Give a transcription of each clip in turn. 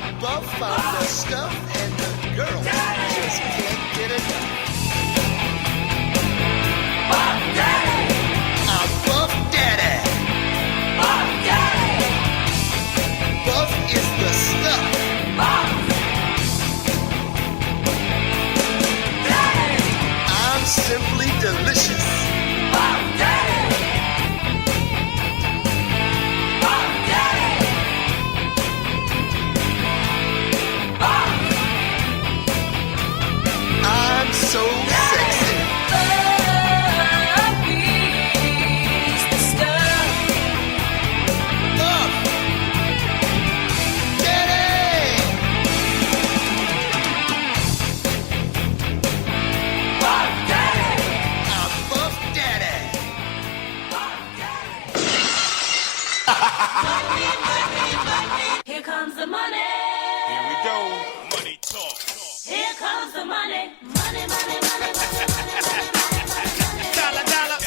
I'm buff on the stuff, and the girls just can't get enough. Buff Daddy! I'm Buff Daddy! Buff Daddy! Buff is the stuff. Buff Daddy! I'm simply delicious. Buff Daddy! Buff Daddy! Buff! I'm so sexy. Buff is the stuff. Buff Daddy! Buff Daddy! I'm Buff Daddy! Buff Daddy! Here comes the money. Here we go. Money talk. Here comes the money. Money, money, money, money, money. Dollar, dollar.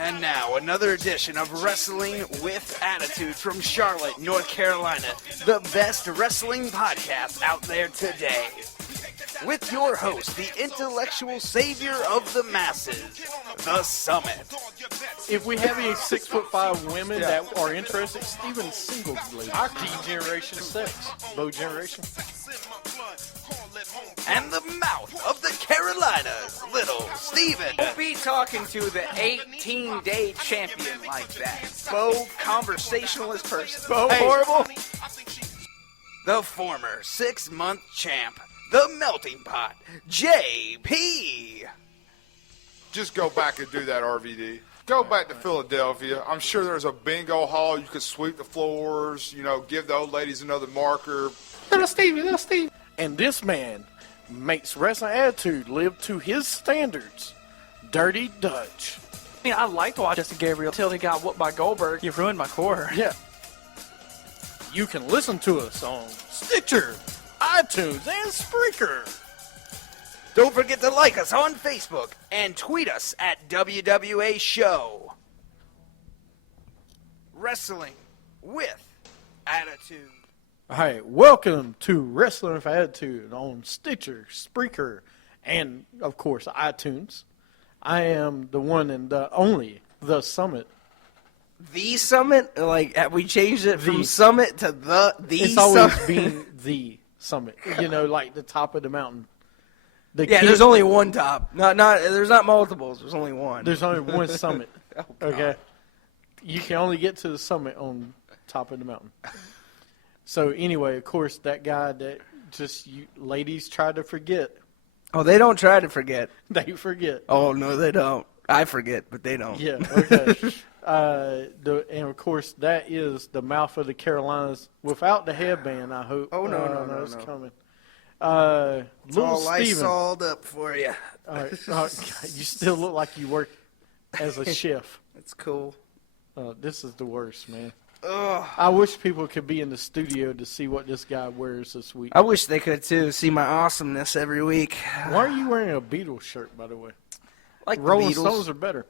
And now, another edition of Wrestling with Attitude from Charlotte, North Carolina, the best wrestling podcast out there today. With your host, the intellectual savior of the masses, The Summit. If we have any 6'5" women that are interested, Steven Singles, lady. Our D-Generation 6. Bow Generation. And the mouth of the Carolinas, Little Steven. Don't be talking to the 18-day champion like that. Bo, conversationalist person. Bo Hey, Horrible. The former 6-month champ, the melting pot, JP. Just go back and do that, RVD. Go back to Philadelphia. I'm sure there's a bingo hall. You could sweep the floors, give the old ladies another marker. Little Steve. And this man makes Wrestling Attitude live to his standards. Dirty Dutch. I mean, I liked watching Justin Gabriel until he got whooped by Goldberg. You ruined my core. Yeah. You can listen to us on Stitcher, iTunes, and Spreaker. Don't forget to like us on Facebook and tweet us at WWA Show. Wrestling with Attitude. All right, welcome to Wrestling with Attitude on Stitcher, Spreaker, and, of course, iTunes. I am the one and the only, The Summit. The Summit? Like, have we changed it from Summit to the It's Summit? always been The Summit, like the top of the mountain. The Yeah, king- there's only one top. There's not multiples. There's only one. There's only one summit, Oh, God. okay? You can only get to the summit on top of the mountain. So, anyway, of course, that guy that just you ladies try to forget, Oh, they don't try to forget. they forget. Oh, no, they don't. I forget, but they don't. Yeah, okay. And of course, that is the mouth of the Carolinas without the headband, I hope. Oh, no, it's no. coming. It's Little all Steven. Lysoled up for you. All right. God, you still look like you work as a chef. It's cool. This is the worst, man. Ugh. I wish people could be in the studio to see what this guy wears this week. I wish they could, too, see my awesomeness every week. Why are you wearing a Beatles shirt, by the way? Like Rolling the Beatles. Stones are better.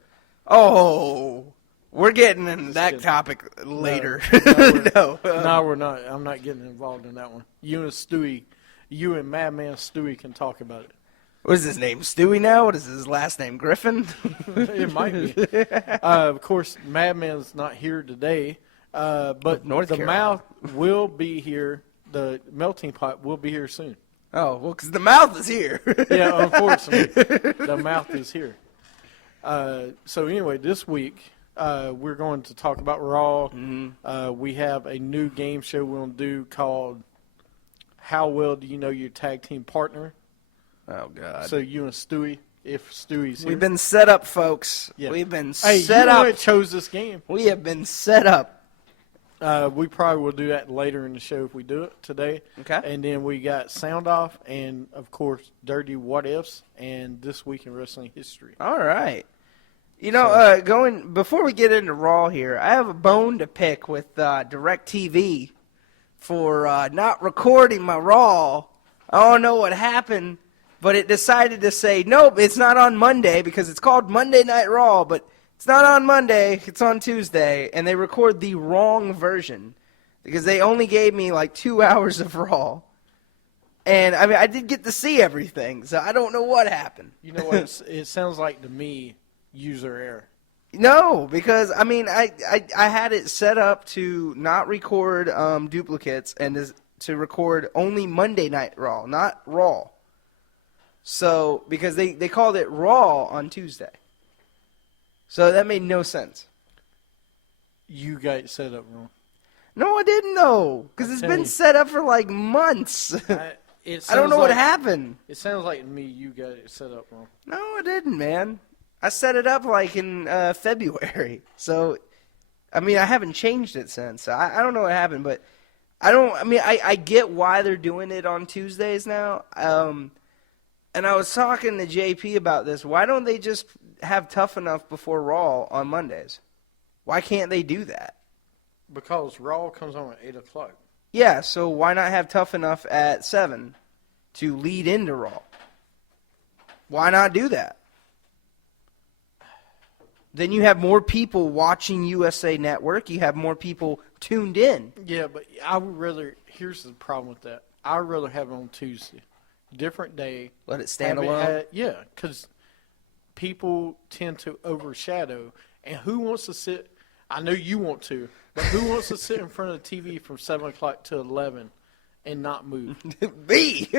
Oh, we're getting into that kidding. topic later. No, No. No, we're not. I'm not getting involved in that one. You and Madman Stewie can talk about it. What is his name? Stewie now? What is his last name? Griffin? It might be. Of course, Madman's not here today, but North the Carolina. mouth will be here. The melting pot will be here soon. Oh, well, because the mouth is here. Yeah, unfortunately, the mouth is here. So anyway, this week we're going to talk about Raw. Mm-hmm. We have a new game show we're going to do called How Well Do You Know Your Tag Team Partner? Oh, God. So you and Stewie, if Stewie's here. We've been set up, folks. Yeah. We've been Hey, set you up. that chose this game. We have been set up. We probably will do that later in the show if we do it today. Okay. And then we got Sound Off and, of course, Dirty What Ifs and This Week in Wrestling History. All right. You know, before we get into Raw here, I have a bone to pick with DirecTV for not recording my Raw. I don't know what happened, but it decided to say, nope, it's not on Monday because it's called Monday Night Raw, but it's not on Monday, it's on Tuesday, and they record the wrong version. because they only gave me like 2 hours of Raw. And, I mean, I did get to see everything, so I don't know what happened. You know what? It sounds like to me user error. No, because, I mean, I had it set up to not record duplicates and to record only Monday Night Raw, not Raw. So, because they called it Raw on Tuesday. So that made no sense. You got it set up wrong. No, I didn't know, because it's been set up for like months. I don't know what happened. It sounds like to me you got it set up wrong. No, I didn't, man. I set it up like in February. So, I mean, I haven't changed it since. So I don't know what happened, but I get why they're doing it on Tuesdays now. And I was talking to JP about this. Why don't they just have Tough Enough before Raw on Mondays? Why can't they do that? Because Raw comes on at 8 o'clock. Yeah, so why not have Tough Enough at 7 to lead into Raw? Why not do that? Then you have more people watching USA Network. You have more people tuned in. Yeah, but I would rather, here's the problem with that. I would rather have it on Tuesday. Different day. Let it stand alone. Yeah, because people tend to overshadow. And who wants to sit, I know you want to, but who wants to sit in front of the TV from 7 o'clock to 11 and not move? Me!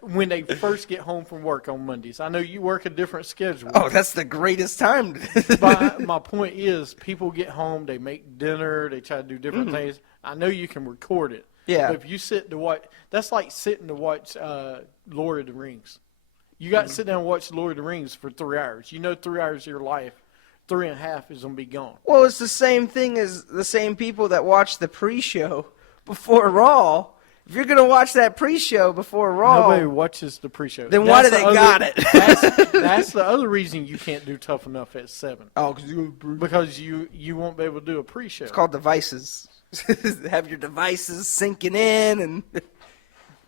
When they first get home from work on Mondays. I know you work a different schedule. Oh, that's the greatest time. But my point is, people get home, they make dinner, they try to do different things. I know you can record it. Yeah. But if you sit to watch, that's like sitting to watch Lord of the Rings. You got to sit down and watch Lord of the Rings for 3 hours. You know 3 hours of your life, 3.5 is going to be gone. Well, it's the same thing as the same people that watch the pre-show before Raw. If you're going to watch that pre-show before Raw, Nobody watches the pre-show. then why do they got it? That's the other reason you can't do Tough Enough at 7. Oh, Because you won't be able to do a pre-show. it's called devices. Have your devices sinking in and...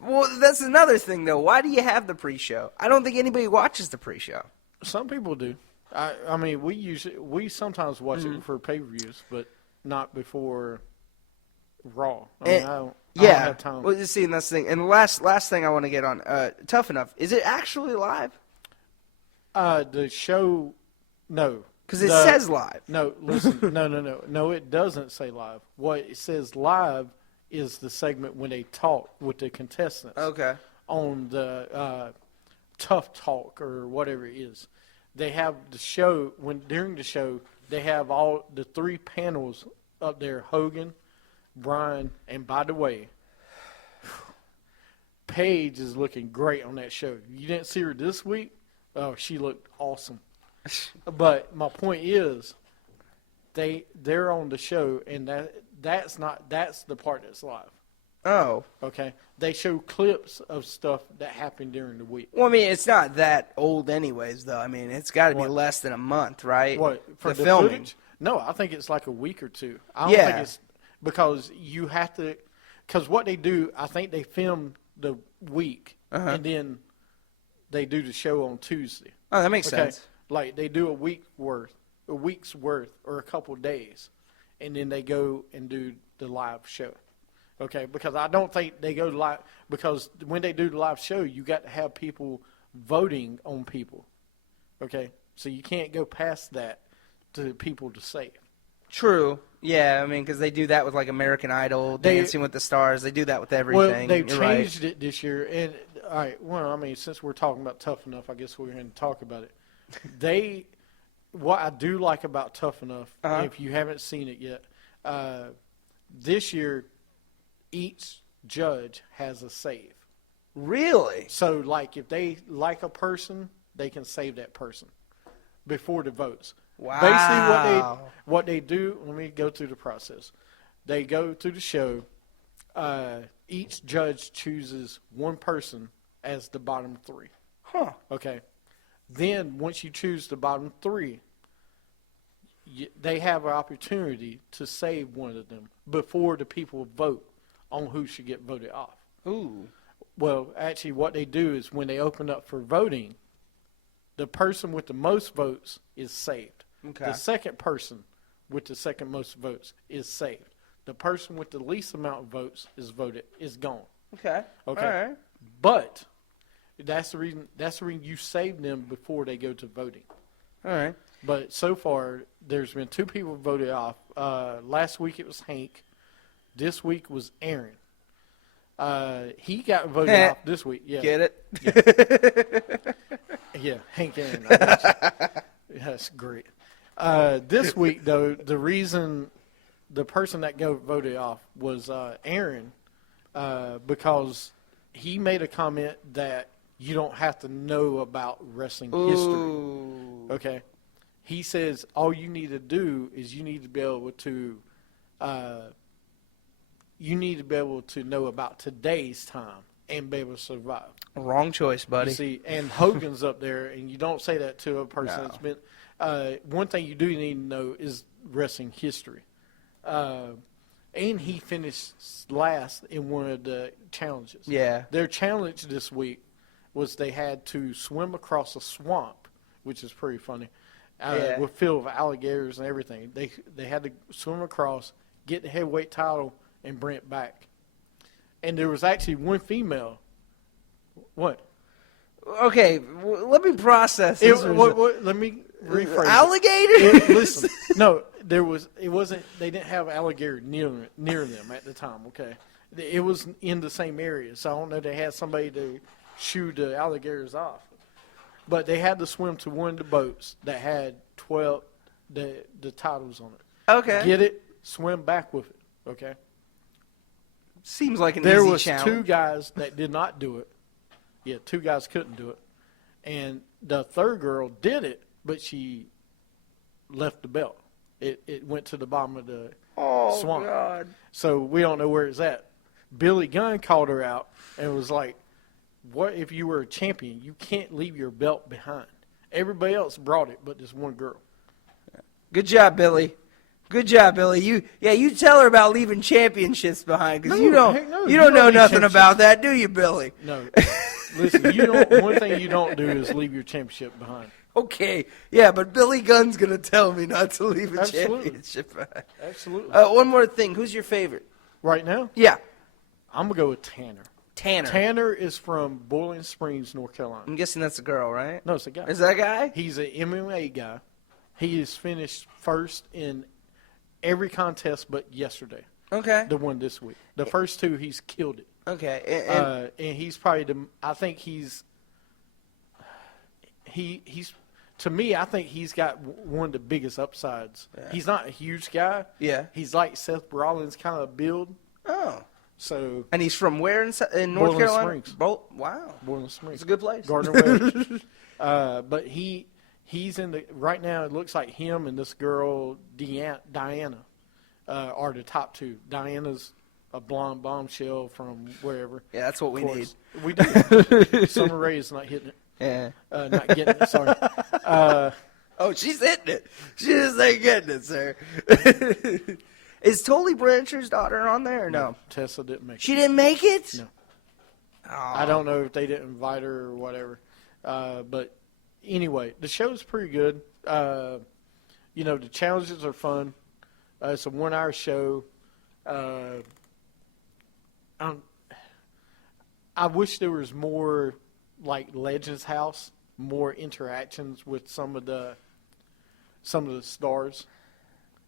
Well, that's another thing, though. Why do you have the pre-show? I don't think anybody watches the pre-show. Some people do. I mean, we sometimes watch it for pay-per-views, but not before Raw. I mean, I don't have time. Well, you see, and that's the thing. And the last thing I want to get on, Tough Enough. Is it actually live? The show, no. Because it says live. No, listen, no, it doesn't say live. What it says live is the segment when they talk with the contestants. Okay. On the Tough Talk or whatever it is. They have the show, during the show, they have all the 3 panels up there, Hogan, Bryan, and by the way, Paige is looking great on that show. You didn't see her this week? Oh, she looked awesome. But my point is, they're on the show, and that's the part that's live. Oh. Okay? They show clips of stuff that happened during the week. Well, I mean, it's not that old anyways, though. I mean, it's got to be less than a month, right? What, for the filming? footage? No, I think it's like a week or two. I don't think it's because you have to, because what they do, I think they film the week, and then they do the show on Tuesday. Oh, that makes sense. Like they do a week's worth, or a couple days, and then they go and do the live show. Okay, because I don't think they go live, because when they do the live show, you got to have people voting on people. Okay, so you can't go past that to people to save. True. Yeah, I mean, because they do that with like American Idol, Dancing with the Stars. They do that with everything. Well, they've You're changed right. it this year, and all right. Well, I mean, since we're talking about Tough Enough, I guess we're going to talk about it. What I do like about Tough Enough, if you haven't seen it yet, this year, each judge has a save. Really? So, like, if they like a person, they can save that person before the votes. Wow. Basically, what they do, let me go through the process. They go through the show. Each judge chooses one person as the bottom 3. Huh. Okay. Then, once you choose the bottom 3, they have an opportunity to save one of them before the people vote on who should get voted off. Ooh. Well, actually, what they do is when they open up for voting, the person with the most votes is saved. Okay. The second person with the second most votes is saved. the person with the least amount of votes is gone. Okay. Okay. All right. But that's the reason you save them before they go to voting. All right. But so far, there's been 2 people voted off. Last week it was Hank. This week was Aaron. He got voted off this week. Yeah. Get it? Yeah, Hank Aaron. I got you. That's great. This week, though, the reason the person that got voted off was Aaron, because he made a comment that you don't have to know about wrestling history. Ooh. Okay. He says all you need to do is you need to be able to know about today's time and be able to survive. Wrong choice, buddy. You see, and Hogan's up there, and you don't say that to a person No. that's been. One thing you do need to know is wrestling history. And he finished last in one of the challenges. Yeah. Their challenge this week was they had to swim across a swamp, which is pretty funny, Yeah. with filled with alligators and everything. They had to swim across, get the heavyweight title, and bring it back. And there was actually one female. What? Okay, let me process this. Let me rephrase. Alligator? Listen, no, it wasn't. They didn't have alligator near them at the time. Okay, it was in the same area, so I don't know. They had somebody to shoo the alligators off, but they had to swim to one of the boats that had 12 the titles on it. Okay. Get it? Swim back with it. Okay. Seems like an There easy was challenge. 2 guys that did not do it. Yeah, 2 guys couldn't do it. And the third girl did it, but she left the belt. It went to the bottom of the swamp. God. So we don't know where it's at. Billy Gunn called her out and was like, what if you were a champion? You can't leave your belt behind. Everybody else brought it, but this one girl. Good job, Billy. Good job, Billy. You tell her about leaving championships behind because No, you don't heck no, you you don't don't know leave nothing championships. about that, do you, Billy? No. Listen, one thing you don't do is leave your championship behind. Okay, yeah, but Billy Gunn's gonna tell me not to leave a Absolutely. championship behind. Absolutely. One more thing. Who's your favorite? Right now, Yeah, I'm going to go with Tanner. Tanner. Tanner is from Boiling Springs, North Carolina. I'm guessing that's a girl, right? No, it's a guy. Is that a guy? He's an MMA guy. He has finished first in every contest but yesterday, Okay. the one this week. The first 2, he's killed it. Okay. And he's probably I think he's to me, I think he's got one of the biggest upsides. Yeah. He's not a huge guy. Yeah. He's like Seth Rollins kind of build. Oh. So And he's from where in North Boiling Carolina? Springs. Wow. Boiling Springs. It's a good place. Gardner Webb. But he's in the right now. It looks like him and this girl Diana are the top 2. Diana's a blonde bombshell from wherever. Yeah, that's what we Of need. course. We do. Summer Rae is not hitting it. Yeah. Not getting it. Sorry. Oh, she's hitting it. She just ain't getting it, sir. Is Tully Blanchard's daughter on there or no? Tessa didn't make it. She didn't make it? No. Oh. I don't know if they didn't invite her or whatever. But anyway, the show's pretty good. The challenges are fun. It's a 1-hour show. I wish there was more like Legends House, more interactions with some of the stars,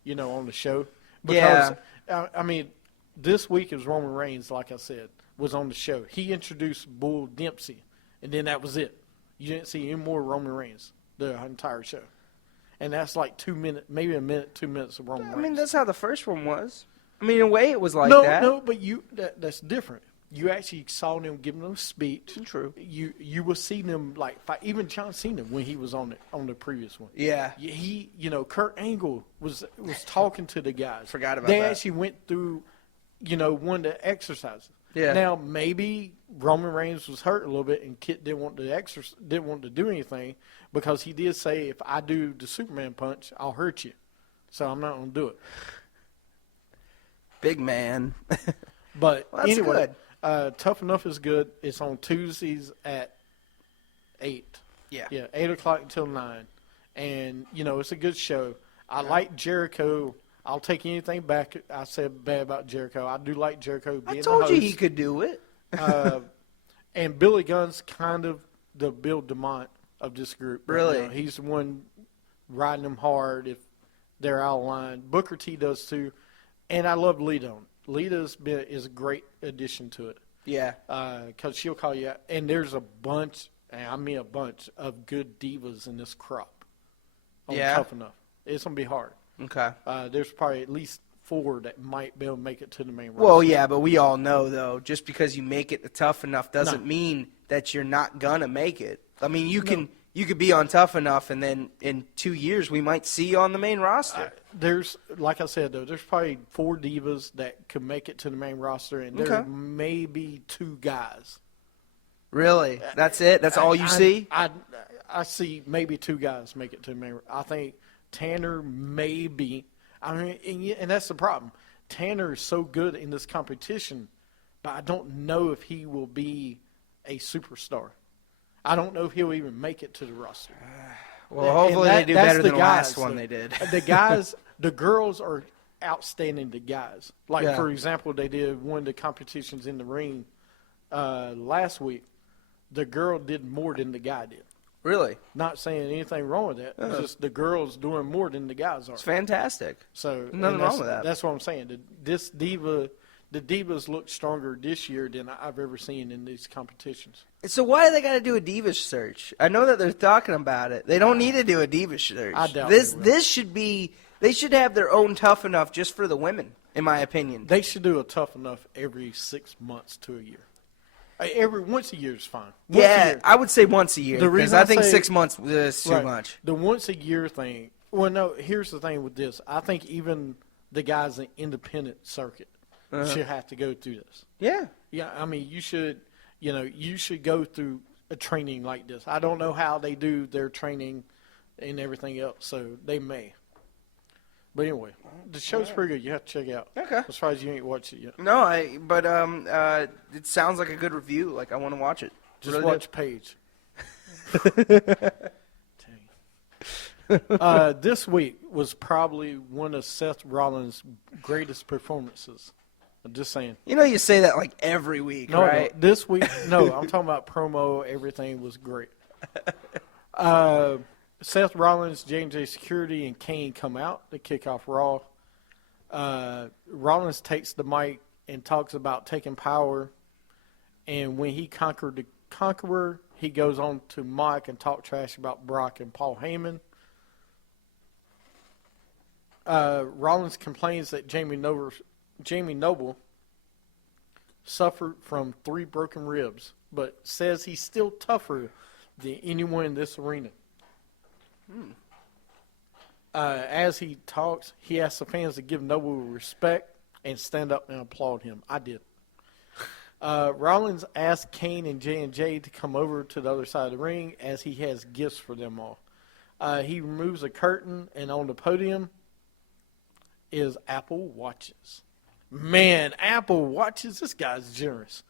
on the show. Because, I mean, this week is Roman Reigns, like I said, was on the show. He introduced Bull Dempsey, and then that was it. You didn't see any more Roman Reigns the entire show. And that's like 2 minutes, maybe a minute, 2 minutes of Roman Reigns. I mean, that's how the first one was. I mean, in a way, it was like no, that. No, but that's different. You actually saw them giving them a speech. True. You will see them like fight. Even John Cena when he was on the previous one. Yeah. He Kurt Angle was talking to the guys. Forgot about they that. actually went through, one of the exercises. Yeah. Now maybe Roman Reigns was hurt a little bit and Kit didn't want to do anything because he did say if I do the Superman punch I'll hurt you, so I'm not going to do it. Big man. But Well, that's anyway, good. Tough Enough is good. It's on Tuesdays at 8. Yeah. 8 o'clock until 9. And, it's a good show. I like Jericho. I'll take anything back I said bad about Jericho. I do like Jericho being I told the you host. he could do it. And Billy Gunn's kind of the Bill DeMont of this group. right Really? now. He's the one riding them hard if they're out of line. Booker T does too. And I love Lita. Is a great addition to it. Yeah. Because she'll call you out. And there's a bunch, and I mean a bunch, of good divas in this crop. Yeah. Tough enough. It's going to be hard. Okay. There's probably at least 4 that might be able to make it to the main roster. Well, yeah, but we all know, though, just because you make it to Tough Enough doesn't mean that you're not going to make it. I mean, you could be on Tough Enough, and then in 2 years we might see you on the main roster. There's, like I said, though, there's probably 4 divas that could make it to the main roster, and there Okay. may be 2 guys. Really? That's it? That's all you see? I see maybe 2 guys make it to the main roster. I think Tanner maybe. I mean, and that's the problem. Tanner is so good in this competition, but I don't know if he will be a superstar. I don't know if he'll even make it to the roster. Well, hopefully they do that's better the than the last guys, one though. they did. The guys, the girls are outstanding to guys. Like, Yeah. for example, they did one of the competitions in the ring last week. The girl did more than the guy did. Really? Not saying anything wrong with that. It's just the girls doing more than the guys are. It's fantastic. So Nothing and wrong with that. That's what I'm saying. The divas look stronger this year than I've ever seen in these competitions. So why do they got to do a Diva search? I know that they're talking about it. They don't need to do a Diva search. I doubt this. they will. This should be. They should have their own Tough Enough just for the women, in my opinion. They should do a Tough Enough every 6 months to a year. Once a year is fine. Once a Yeah, year. I would say once a year. The Because reason I I think say- 6 months is too Right. much. The once a year thing. Well, no. Here's the thing with this. I think even the guys in independent circuit should have to go through this. Yeah. Yeah, I mean, you should go through a training like this. I don't know how they do their training and everything else, so they may. But anyway, the show's pretty good. You have to check it out. Okay. As far as you ain't watched it yet. No, but it sounds like a good review. Like I want to watch it. Just Really watch Paige. This week was probably one of Seth Rollins' greatest performances. I'm just saying. You know, you say that like every week, No, right? no, this week, no, I'm talking about promo. Everything was great. Seth Rollins, J&J Security, and Kane come out to kick off Raw. Rollins takes the mic and talks about taking power. And when he conquered the Conqueror, he goes on to mock and talk trash about Brock and Paul Heyman. Rollins complains that Jamie Noble suffered from 3 broken ribs, but says he's still tougher than anyone in this arena. As he talks, he asks the fans to give Noble respect and stand up and applaud him. I did. Rollins asked Kane and J&J to come over to the other side of the ring as he has gifts for them all. He removes a curtain, and on the podium is Apple Watches. Man, Apple Watches, this guy's generous.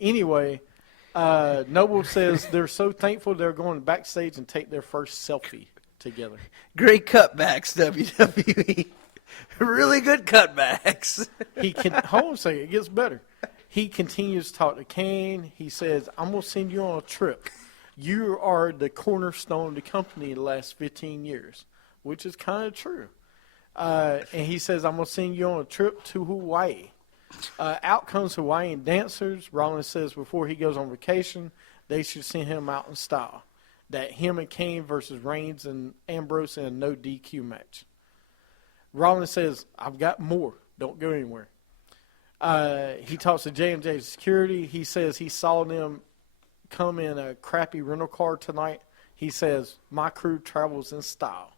Anyway, Noble says they're so thankful they're going backstage and take their first selfie together. Great cutbacks, WWE. Really good cutbacks. Hold on a second, it gets better. He continues to talk to Kane. He says, I'm going to send you on a trip. You are the cornerstone of the company in the last 15 years, which is kind of true. And he says, I'm going to send you on a trip to Hawaii. Out comes Hawaiian dancers. Rollins says before he goes on vacation, they should send him out in style. That him and Kane versus Reigns and Ambrose in a no DQ match. Rollins says, I've got more. Don't go anywhere. He talks to J&J Security. He says he saw them come in a crappy rental car tonight. He says, my crew travels in style.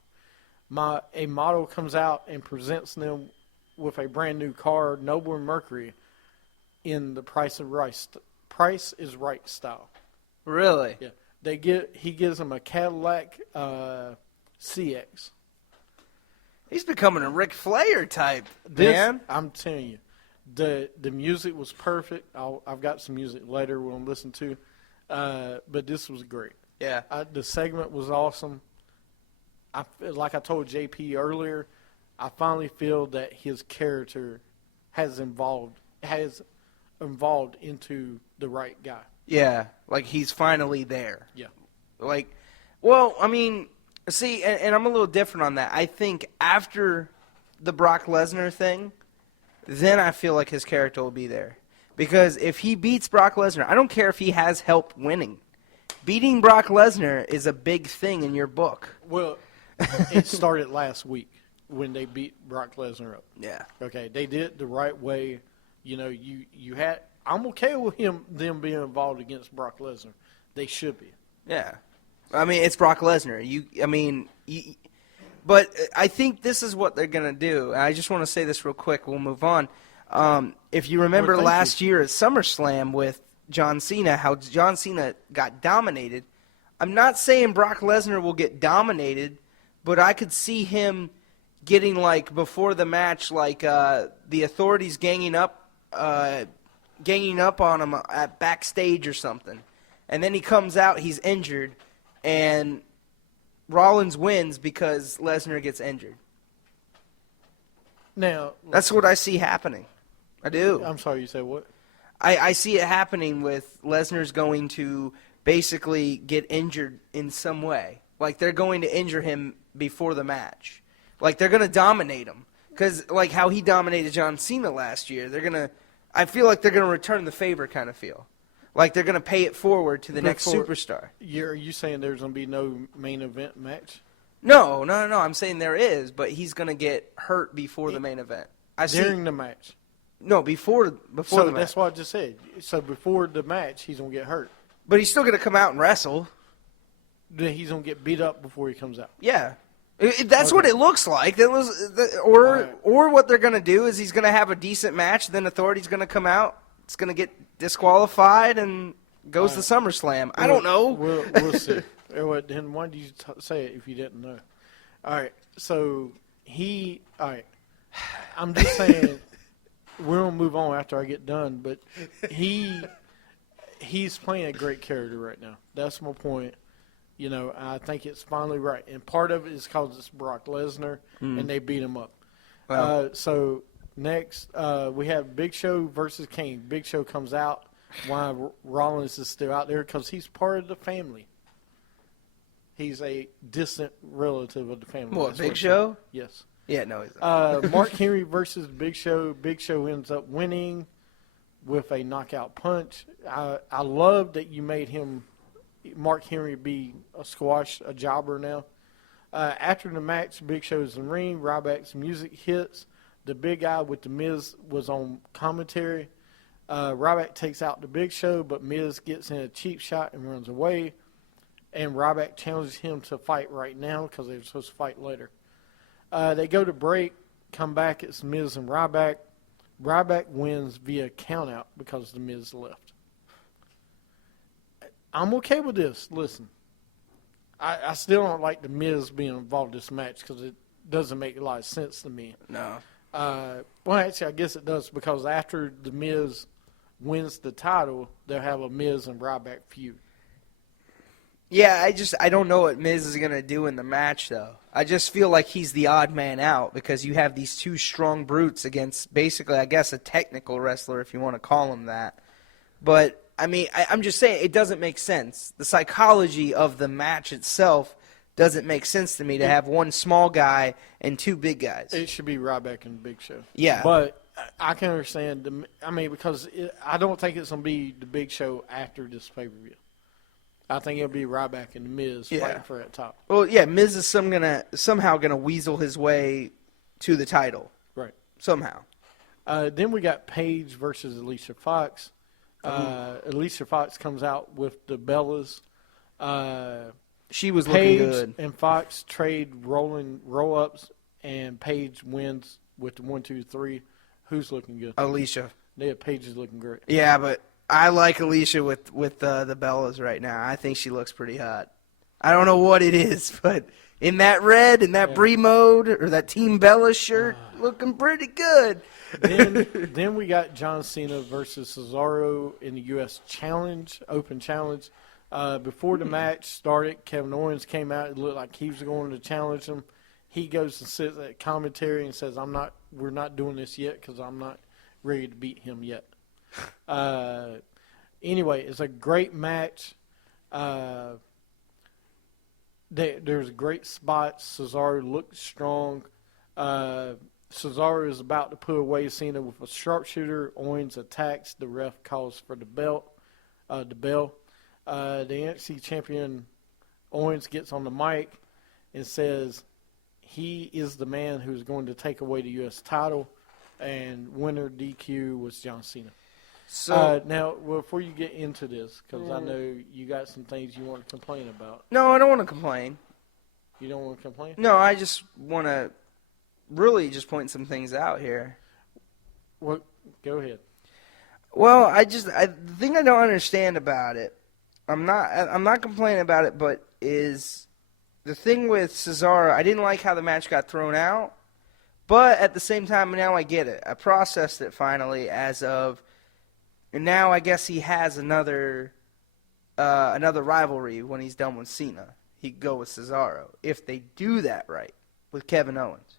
A model comes out and presents them with a brand new car, Noble and Mercury, in the Price is Right style. Really? Yeah, he gives them a Cadillac CX. He's becoming a Ric Flair type, This, man. I'm telling you, the music was perfect. I've got some music later we'll listen to, but this was great. Yeah. The segment was awesome. Like I told JP earlier, I finally feel that his character has evolved into the right guy. Yeah, like he's finally there. Yeah. Like, well, I mean, see, and I'm a little different on that. I think after the Brock Lesnar thing, then I feel like his character will be there. Because if he beats Brock Lesnar, I don't care if he has help winning. Beating Brock Lesnar is a big thing in your book. Well, it started last week when they beat Brock Lesnar up. Yeah. Okay, they did it the right way. You know, you had. I'm okay with them being involved against Brock Lesnar. They should be. Yeah. I mean, it's Brock Lesnar. But I think this is what they're going to do. I just want to say this real quick. We'll move on. If you remember Well, last year at SummerSlam with John Cena, how John Cena got dominated, I'm not saying Brock Lesnar will get dominated, but I could see him getting, like, before the match, like, the authorities ganging up on him at backstage or something. And then he comes out, he's injured, and Rollins wins because Lesnar gets injured. Now, That's what I see happening. I do. I'm sorry, you said what? I see it happening with Lesnar's going to basically get injured in some way. Like, they're going to injure him before the match. Like, they're going to dominate him. Because, like, how he dominated John Cena last year, I feel like they're going to return the favor kind of feel. Like, they're going to pay it forward to the next superstar. Are you saying there's going to be no main event match? No. I'm saying there is, but he's going to get hurt before the main event. During the match. No, before the So match. that's what I just said. So before the match, he's going to get hurt. But he's still going to come out and wrestle. Then he's going to get beat up before he comes out. Yeah. That's what it looks like. Or what they're going to do is he's going to have a decent match, then authority's going to come out. It's going to get disqualified and goes to SummerSlam. I don't know. We'll see. Then why did you say it if you didn't know? All right. So all right. I'm just saying we're going to move on after I get done, but he's playing a great character right now. That's my point. You know, I think it's finally right. And part of it is because it's Brock Lesnar, and they beat him up. Wow. So next, we have Big Show versus Kane. Big Show comes out while Rollins is still out there because he's part of the family. He's a distant relative of the family. What, That's Big it Show? says. Yes. Yeah, no, he's not. Mark Henry versus Big Show. Big Show ends up winning with a knockout punch. I love that you made Mark Henry be a jobber now. After the match, Big Show's in the ring. Ryback's music hits. The big guy with the Miz was on commentary. Ryback takes out the Big Show, but Miz gets in a cheap shot and runs away. And Ryback challenges him to fight right now because they were supposed to fight later. They go to break, come back, it's Miz and Ryback. Ryback wins via countout because the Miz left. I'm okay with this. Listen, I still don't like the Miz being involved in this match because it doesn't make a lot of sense to me. No. Well, actually, I guess it does because after the Miz wins the title, they'll have a Miz and Ryback feud. Yeah, I don't know what Miz is going to do in the match, though. I just feel like he's the odd man out because you have these two strong brutes against basically, I guess, a technical wrestler, if you want to call him that. But, I mean, I'm just saying it doesn't make sense. The psychology of the match itself doesn't make sense to me to have one small guy and two big guys. It should be Ryback and Big Show. Yeah. But I can understand, because I don't think it's going to be the Big Show after this pay-per-view. I think it'll be Ryback and The Miz fighting for that top. Well, yeah, Miz is somehow gonna weasel his way to the title. Right. Somehow. Then we got Paige versus Alicia Fox. Alicia Fox comes out with the Bellas. She was looking Paige good. and Fox trade roll-ups, and Paige wins with the 1, 2, 3. Who's looking good? Alicia. Yeah, Paige is looking great. Yeah, but I like Alicia with the Bellas right now. I think she looks pretty hot. I don't know what it is, but in that red, in that Brie mode, or that Team Bella shirt, looking pretty good. Then we got John Cena versus Cesaro in the U.S. Open Challenge. Before the match started, Kevin Owens came out. It looked like he was going to challenge him. he goes and sits at commentary and says, we're not doing this yet because I'm not ready to beat him yet. Anyway, it's a great match. There's great spots. Cesaro looks strong. Cesaro is about to put away Cena with a sharpshooter. Owens attacks. The ref calls for the bell. The NXT champion Owens gets on the mic and says he is the man who's going to take away the U.S. title, and winner DQ was John Cena. So Now, before you get into this, because I know you got some things you want to complain about. no, I don't want to complain. You don't want to complain? No, I just want to really just point some things out here. Well, go ahead. Well, the thing I don't understand about it, I'm not complaining about it, but is the thing with Cesaro, I didn't like how the match got thrown out, but at the same time, now I get it. I processed it finally as of, and now I guess he has another rivalry when he's done with Cena. He could go with Cesaro if they do that right with Kevin Owens.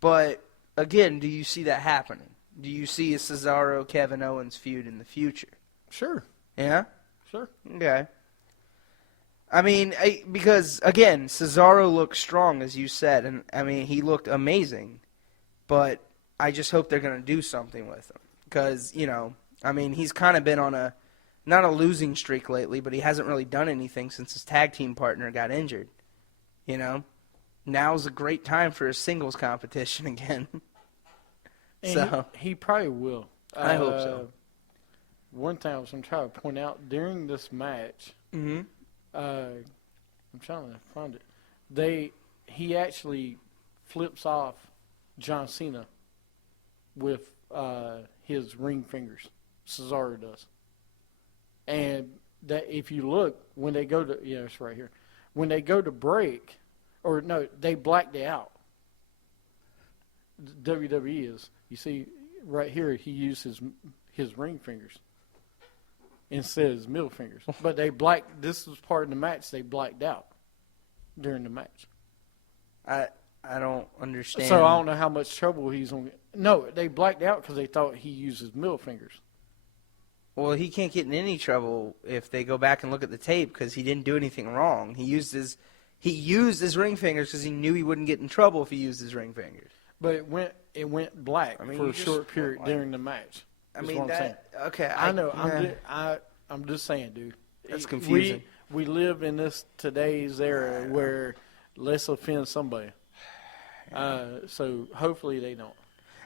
But again, do you see that happening? Do you see a Cesaro-Kevin Owens feud in the future? Sure. Yeah? Sure. Okay. I mean, because, again, Cesaro looked strong, as you said, and, I mean, he looked amazing. But I just hope they're going to do something with him. Because, I mean, he's kind of been on not a losing streak lately, but he hasn't really done anything since his tag team partner got injured. Now's a great time for a singles competition again. And So he probably will. I hope so. One thing I was going to try to point out during this match, Mhm. I'm trying to find it. He actually flips off John Cena with his ring fingers. Cesaro does. And that if you look, when they go to, it's right here. When they go to break, or no, they blacked it out. WWE is, you see, right here, he used his ring fingers instead of his middle fingers. But this was part of the match, they blacked out during the match. I don't understand. So I don't know how much trouble he's on. No, they blacked out because they thought he used his middle fingers. Well, he can't get in any trouble if they go back and look at the tape because he didn't do anything wrong. He used his ring fingers because he knew he wouldn't get in trouble if he used his ring fingers. But it went black I mean, for you a just short period went like- during the match. I is mean, what I'm saying. okay. I know. yeah. I'm just saying, dude. That's confusing. We live in today's era where let's offend somebody. So hopefully they don't.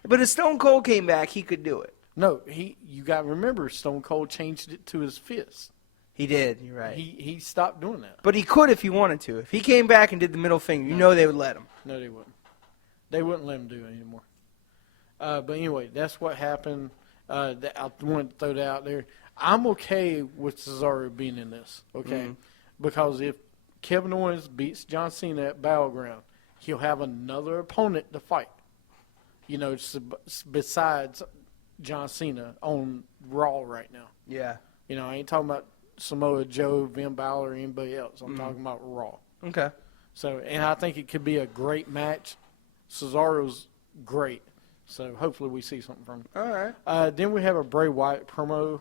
But if Stone Cold came back, he could do it. No, you got to remember, Stone Cold changed it to his fist. He did. You're right. He stopped doing that. But he could if he wanted to. If he came back and did the middle finger, they would let him. No, they wouldn't. They wouldn't let him do it anymore. But anyway, that's what happened. I wanted to throw that out there. I'm okay with Cesaro being in this, okay? Because if Kevin Owens beats John Cena at Battleground, he'll have another opponent to fight. Besides John Cena on Raw right now. Yeah. I ain't talking about Samoa Joe, Finn Balor, or anybody else. I'm talking about Raw. Okay. So, and I think it could be a great match. Cesaro's great. So hopefully we see something from him. All right. Then we have a Bray Wyatt promo.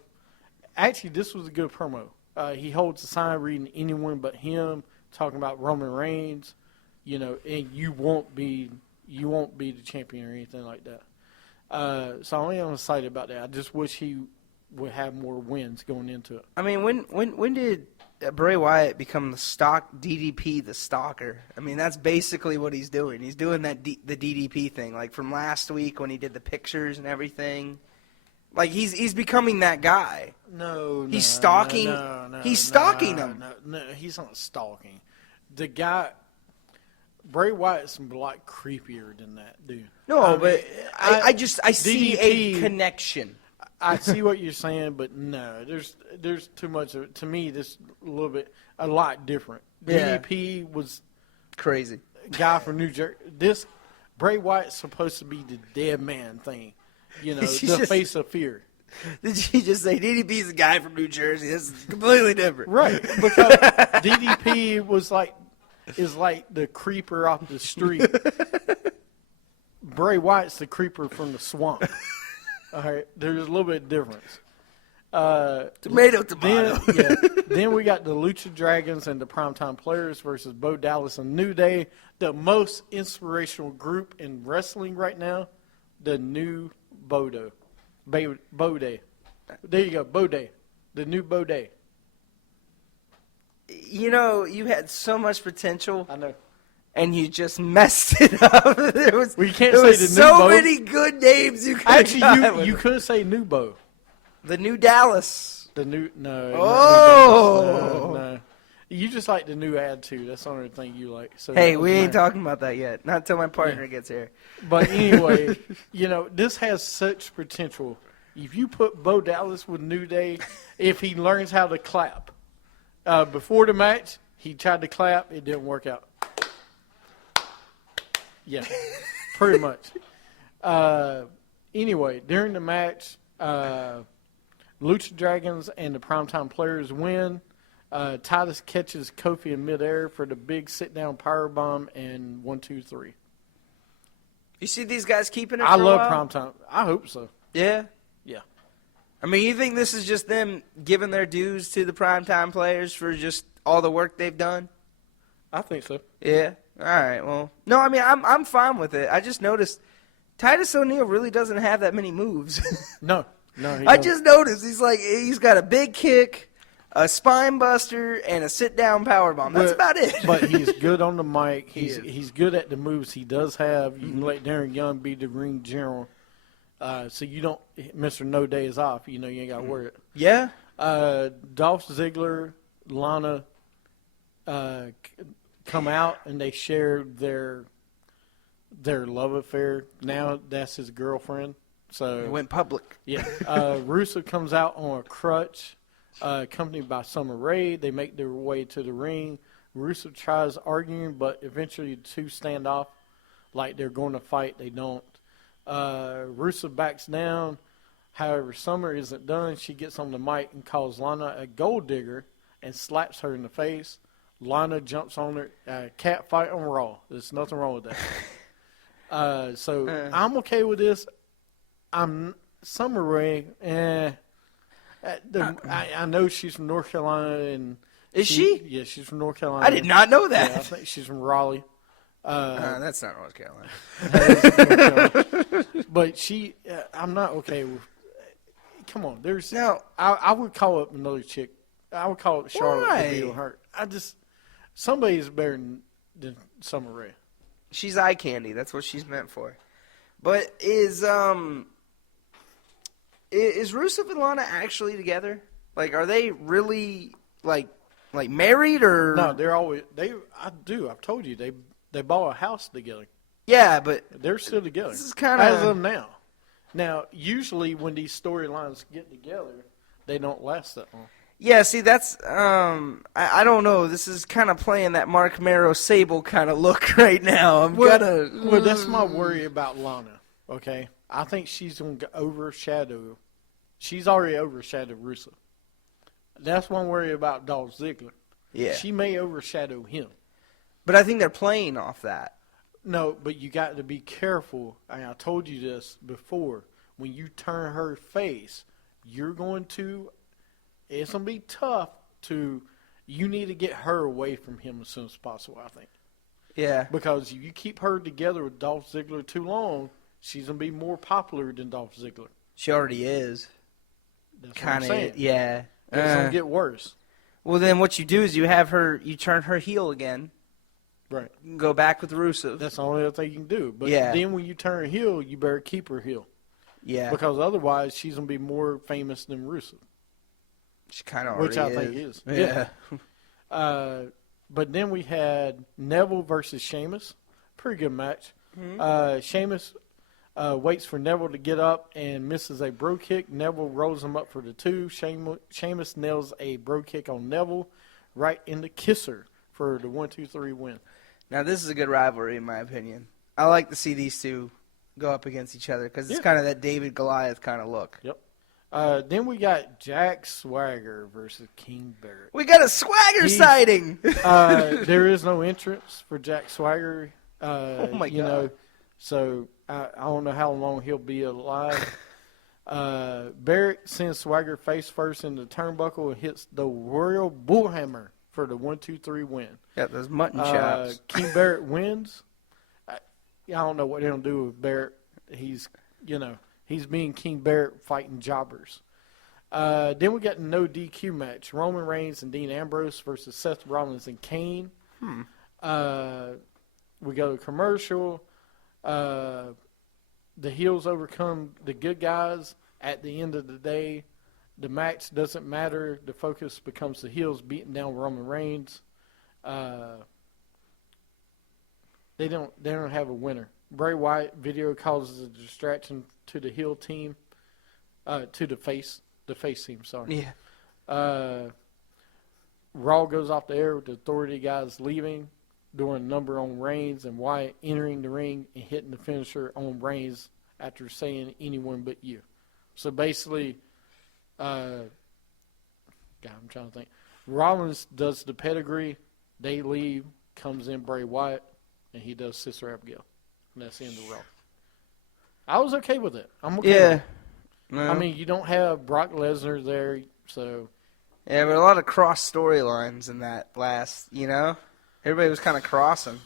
Actually, this was a good promo. He holds a sign reading anyone but him, talking about Roman Reigns, and you won't be the champion or anything like that. So I am excited about that. I just wish he would have more wins going into it. I mean, when did Bray Wyatt become the stock DDP, the stalker? I mean, that's basically what he's doing. He's doing the DDP thing, like from last week when he did the pictures and everything. Like he's becoming that guy. He's stalking. He's stalking him. No, he's not stalking. The guy, Bray Wyatt's a lot creepier than that dude. No, but I see a DDP connection. I see what you're saying, but no, there's too much of it. To me, this a lot different. Yeah. DDP was Crazy. a guy from New Jersey. This Bray Wyatt's supposed to be the dead man thing, the just- face of fear. Did you just say DDP's a guy from New Jersey? This is completely different. Right, because DDP was like, is like the creeper off the street. Bray Wyatt's the creeper from the swamp. All right, there's a little bit of difference. Tomato. Then we got the Lucha Dragons and the Primetime Players versus Bo Dallas and New Day, the most inspirational group in wrestling right now, the new Bodo. Bode. There you go, Bode. The new Bode. You know, you had so much potential, I know. and you just messed it up. There was, Well, you can't there say was the new so Bo. many good names you could Actually, you could say new Bo. The new Dallas. The new, no. Oh. Not New Dallas. No. You just like the new attitude. That's the only thing you like. So Hey, it we doesn't ain't matter. talking about that yet. Not until my partner gets here. But anyway, you know, this has such potential. If you put Bo Dallas with New Day, if he learns how to clap. Before the match, he tried to clap. It didn't work out. Yeah, pretty much. Anyway, during the match, Lucha Dragons and the Primetime Players win. Titus catches Kofi in midair for the big sit-down powerbomb and 1, 2, 3. You see these guys keeping it I for a love while? Primetime. I hope so. Yeah. Yeah. I mean, you think this is just them giving their dues to the primetime players for just all the work they've done? I think so. Yeah. All right. Well, no, I mean, I'm fine with it. I just noticed Titus O'Neil really doesn't have that many moves. No. He I doesn't. just noticed he's got a big kick, a spine buster, and a sit down power bomb. That's about it. But he's good on the mic. is. He's good at the moves he does have. You can let Darren Young be the ring general. So you don't, Mr. No Day is off. You know, you ain't got to worry. Yeah. Dolph Ziggler, Lana come out and they shared their love affair. Now that's his girlfriend. So It went public. yeah. Rusev comes out on a crutch, accompanied by Summer Rae. They make their way to the ring. Rusev tries arguing, but eventually the two stand off like they're going to fight. They don't. Rusev backs down. However, Summer isn't done. She gets on the mic and calls Lana a gold digger and slaps her in the face. Lana jumps on her. Cat fight on Raw. There's nothing wrong with that. So I'm okay with this. I'm Summer Rae. I know she's from North Carolina, and Is she? Yeah, she's from North Carolina. I did not know Yeah, I that. think she's from Raleigh. That's not North Carolina. But she, I'm not okay with. Come on, there's. Now- I would call up another chick. I would call up Charlotte Why? to be with her. Somebody's better than Summer Rae. She's eye candy. That's what she's meant for. But is Rusev and Lana actually together? Like, are they really like married or? No, they're always I've told you they bought a house together. Yeah, but They're still together. This is kinda- as of now. Now, usually when these storylines get together, they don't last that long. yeah. See, that's I don't know. This is kind of playing that Mark Mero Sable kind of look right now. Well, that's my worry about Lana. Okay, I think she's going to overshadow. She's already overshadowed Rusev. That's one worry about Dolph Ziggler. Yeah. She may overshadow him. But I think they're playing off that. No, but you got to be careful. And I told you this before. When you turn her face, it's going to be tough to. You need to get her away from him as soon as possible, I think. Yeah. Because if you keep her together with Dolph Ziggler too long, she's going to be more popular than Dolph Ziggler. She already is. That's Kind what I'm saying. of. Yeah. It's going to get worse. Well, then what you do is you turn her heel again. Right. Go back with Rusev. That's the only other thing you can do. But Yeah. then when you turn her heel, you better keep her heel. Yeah. Because otherwise, she's going to be more famous than Rusev. She kind of already Which I think is. Yeah. But then we had Neville versus Sheamus. Pretty good match. Sheamus waits for Neville to get up and misses a bro kick. Neville rolls him up for the 2. Sheamus nails a bro kick on Neville right in the kisser for the 1, 2, 3 win. Now, this is a good rivalry, in my opinion. I like to see these two go up against each other because it's Yeah. kind of that David Goliath kind of look. Yep. Then we got Jack Swagger versus King Barrett. We got a Swagger sighting. There is no entrance for Jack Swagger. Oh, my you God. know, so I don't know how long he'll be alive. Barrett sends Swagger face first in the turnbuckle and hits the Royal Bullhammer for the 1-2-3 win. Got those mutton chops. King Barrett wins. I don't know what they're gonna do with Barrett. He's being King Barrett fighting jobbers. Then we got a no DQ match: Roman Reigns and Dean Ambrose versus Seth Rollins and Kane. We go to commercial. The heels overcome the good guys. At the end of the day, the match doesn't matter. The focus becomes the heels beating down Roman Reigns. They don't have a winner. Bray Wyatt video causes a distraction to the heel team, to the face team. Sorry. Yeah. Raw goes off the air with the Authority guys leaving, doing a number on Reigns, and Wyatt entering the ring and hitting the finisher on Reigns after saying anyone but you. So basically, I'm trying to think. Rollins does the pedigree. They leave. Comes in Bray Wyatt, and he does Sister Abigail. And that's the end of Raw. I was okay with it. I'm okay with Yeah. it. No. I mean, you don't have Brock Lesnar there, so Yeah, but a lot of cross storylines in that last, Everybody was kind of crossing,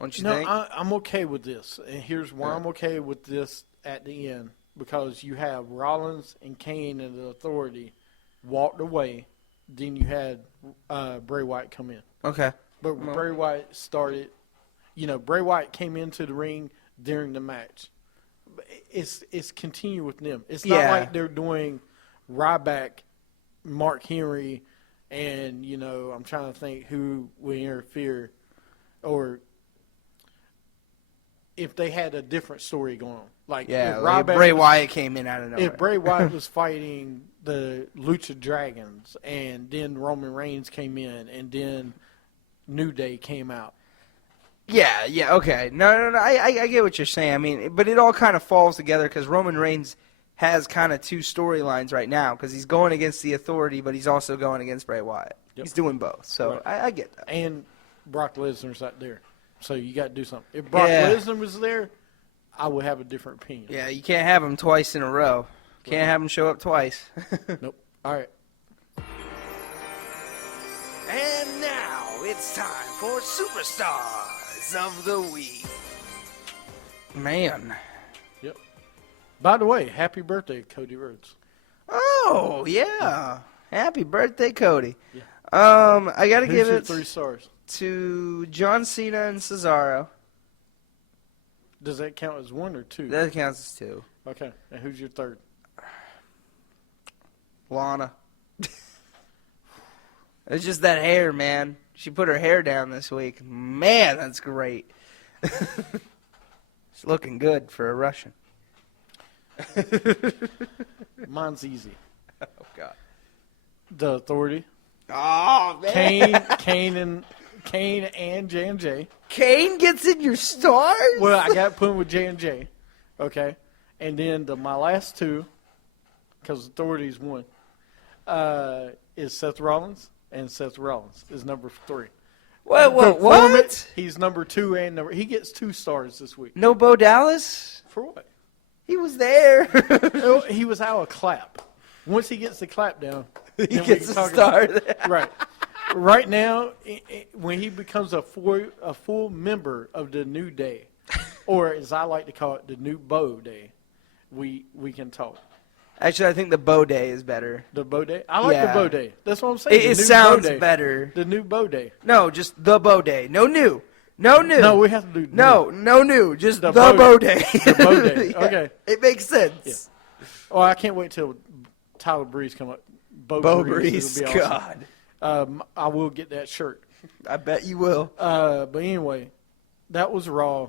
don't you think? I'm okay with this. And here's why I'm okay with this at the end. Because you have Rollins and Kane and the Authority walked away. Then you had Bray Wyatt come in. Okay. But Bray Wyatt started, Bray Wyatt came into the ring during the match. It's continue with them. It's not like they're doing Ryback, Mark Henry, and, I'm trying to think who would interfere. Or if they had a different story going on. Like, if like Bray Wyatt came in out of nowhere. If Bray Wyatt was fighting the Lucha Dragons, and then Roman Reigns came in, and then New Day came out. Yeah, okay. No, I get what you're saying. I mean, but it all kind of falls together because Roman Reigns has kind of two storylines right now because he's going against the Authority, but he's also going against Bray Wyatt. Yep. He's doing both, so Right. I get that. And Brock Lesnar's not there. So you got to do something. If Brock Yeah. Lesnar was there, I would have a different opinion. Yeah, you can't have him twice in a row. Can't have him show up twice. Nope. All right. And now it's time for Superstars of the Week. Man. Yep. By the way, happy birthday, Cody Rhodes. Oh, yeah. Happy birthday, Cody. Yeah. I got to Who's give your it 3 stars? to John Cena and Cesaro. Does that count as 1 or 2? That counts as 2. Okay. And who's your 3rd? Lana. It's just that hair, man. She put her hair down this week. Man, that's great. It's looking good for a Russian. Mine's easy. Oh, God. The Authority. Oh, man. Kane and J&J. Kane gets in your stars? Well, I got put with J&J. Okay. And then my last 2, because Authority's 1, is Seth Rollins. And Seth Rollins is number 3. What? Performance, he's number 2 and he gets 2 stars this week. No Bo Dallas? For what? He was there. He was out of clap. Once he gets the clap down, He then we gets can a talk star. about- Right. Right now, when he becomes a full member of the New Day, or as I like to call it, the New Bo Day, we can talk. Actually, I think the Bo Day is better. The Bo Day? I like Yeah. the Bo Day. That's what I'm saying. It the new sounds Bo Day. better. The New Bo Day. No, just the Bo Day. No new. No new. No, we have to do No new. Just the Bo Bo Day. Day. The Bo Day. Yeah. Okay. It makes sense. Yeah. Oh, I can't wait till Tyler Breeze come up. Bo Breeze. Breeze. It'll be awesome. God. I will get that shirt. I bet you will. But anyway, that was Raw.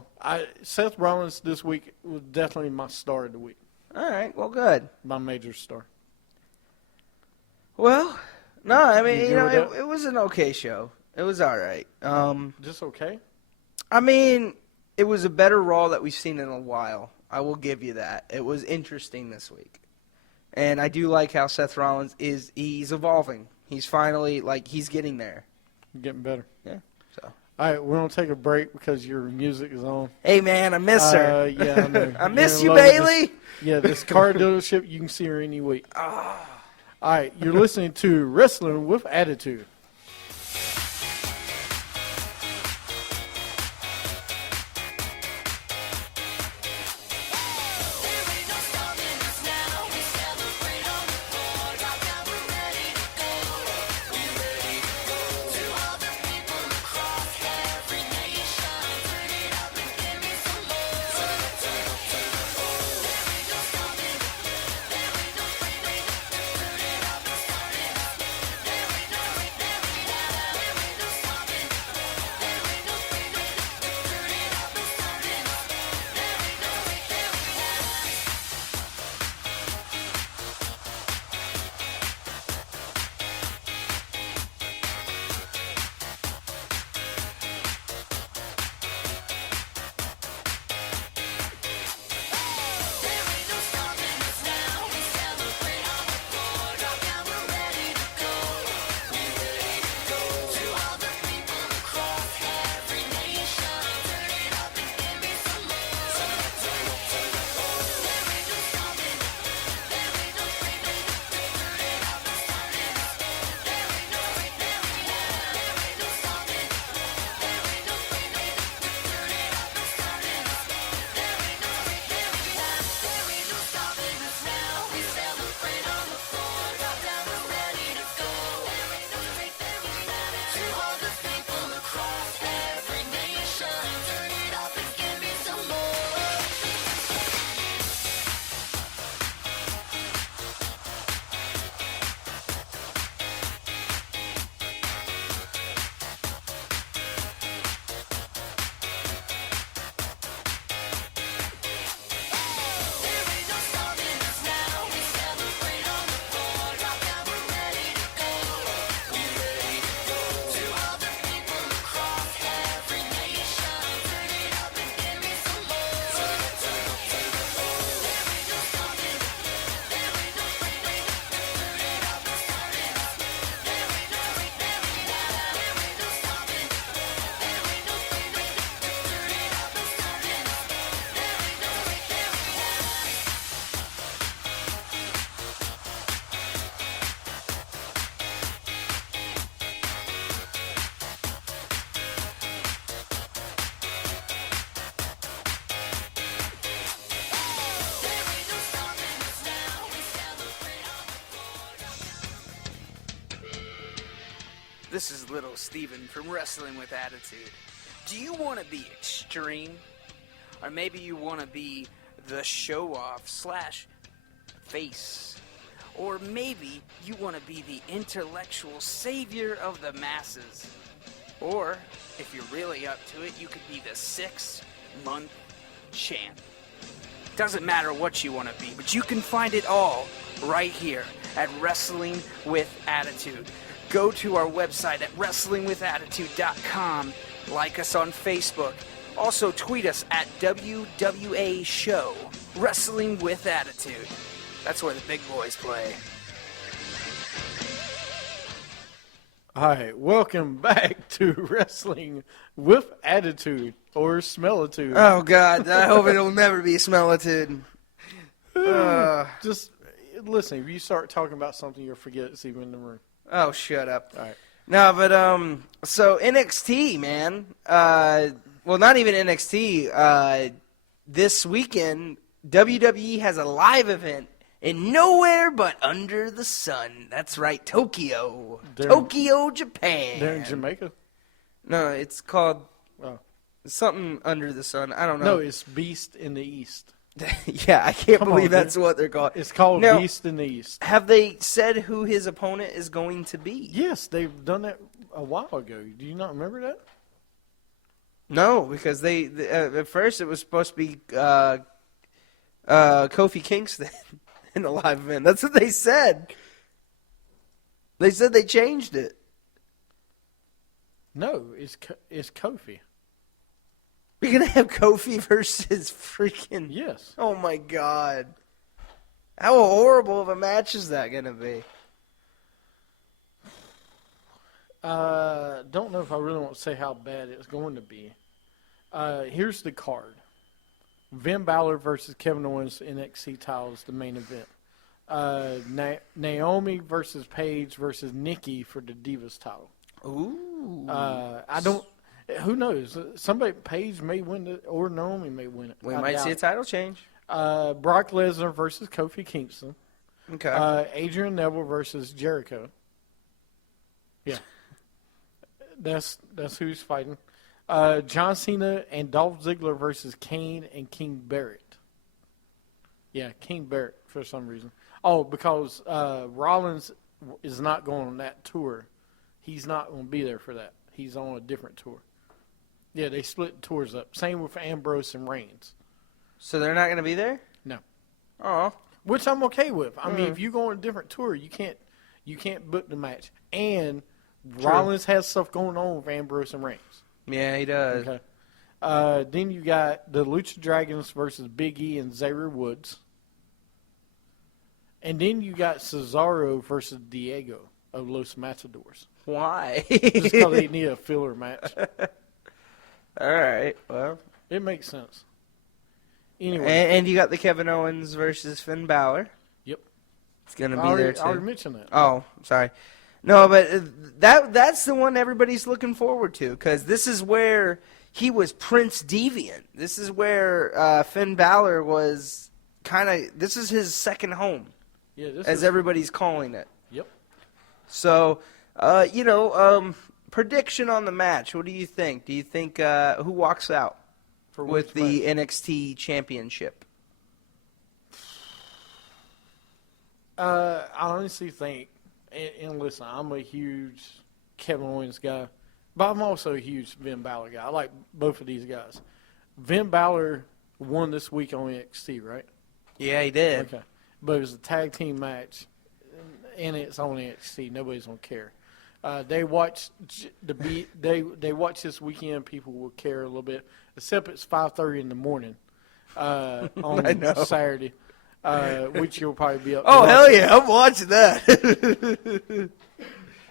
Seth Rollins this week was definitely my star of the week. All right. Well, good. My major star. Well, no, I mean, You good with that? it was an okay show. It was all right. Just okay? I mean, it was a better Raw that we've seen in a while. I will give you that. It was interesting this week. And I do like how Seth Rollins he's evolving. He's finally, he's getting there. Getting better. Yeah, so. All right, we're going to take a break because your music is on. Hey, man, I miss her. Yeah, I know. I miss You're you, in love with Bailey. this- Yeah, this car dealership, you can see her any week. All right, you're listening to Wrestling with Attitude. This is Little Steven from Wrestling with Attitude. Do you want to be extreme? Or maybe you want to be the show-off / face? Or maybe you want to be the intellectual savior of the masses? Or, if you're really up to it, you could be the 6-month champ. Doesn't matter what you want to be, but you can find it all right here at Wrestling with Attitude. Go to our website at wrestlingwithattitude.com. Like us on Facebook. Also tweet us at WWA Show. Wrestling with Attitude. That's where the big boys play. All right, welcome back to Wrestling with Attitude, or Smellitude. Oh, God. I hope it'll never be Smellitude. Just listen, if you start talking about something, you'll forget it's even in the room. Oh, shut up. All right. No, but, so NXT, man. Well, not even NXT. This weekend, WWE has a live event in nowhere but under the sun. That's right, Tokyo. Tokyo, Japan. They're in Jamaica? No, it's called Oh. something under the sun. I don't know. No, it's Beast in the East. Yeah, I can't Come believe on, that's dude. what they're called. It's called Now, Beast in the East. have they said who his opponent is going to be? Yes, they've done that a while ago. Do you not remember that? No, because they at first it was supposed to be Kofi Kingston in the live event. That's what they said. They said they changed it. No, it's Kofi. You're gonna have Kofi versus freaking. Yes. Oh my God. How horrible of a match is that going to be? Don't know if I really want to say how bad it's going to be. Here's the card. Finn Balor versus Kevin Owens NXT title is the main event. Naomi versus Paige versus Nikki for the Divas title. Ooh. I don't. Who knows? Somebody, Paige may win it, or Naomi may win it. We I might doubt see a it. title change. Brock Lesnar versus Kofi Kingston. Okay. Adrian Neville versus Jericho. Yeah, that's who's fighting. John Cena and Dolph Ziggler versus Kane and King Barrett. Yeah, King Barrett for some reason. Oh, because Rollins is not going on that tour. He's not going to be there for that. He's on a different tour. Yeah, they split the tours up. Same with Ambrose and Reigns. So they're not going to be there? No. Oh. Which I'm okay with. I mean, if you go on a different tour, you can't book the match. And Rollins has stuff going on with Ambrose and Reigns. Yeah, he does. Okay. Then you got the Lucha Dragons versus Big E and Xavier Woods. And then you got Cesaro versus Diego of Los Matadors. Why? Just because they need a filler match. All right. Well. It makes sense. Anyway. And you got the Kevin Owens versus Finn Balor. Yep. It's going to I be already, there, too. I already mentioned that. Oh, sorry. No, but that's the one everybody's looking forward to, because this is where he was Prince Deviant. This is where Finn Balor was this is his second home, Yeah, this as is, everybody's calling it. Yep. So, prediction on the match. What do you think? Do you think who walks out For with which the match? NXT championship? I honestly think, and listen, I'm a huge Kevin Owens guy, but I'm also a huge Finn Balor guy. I like both of these guys. Finn Balor won this week on NXT, right? Yeah, he did. Okay. But it was a tag team match, and it's on NXT. Nobody's going to care. They watch they watch this weekend. People will care a little bit, except it's 5:30 in the morning I on know. Saturday, which you'll probably be up. Oh, to hell watch. yeah. I'm watching that.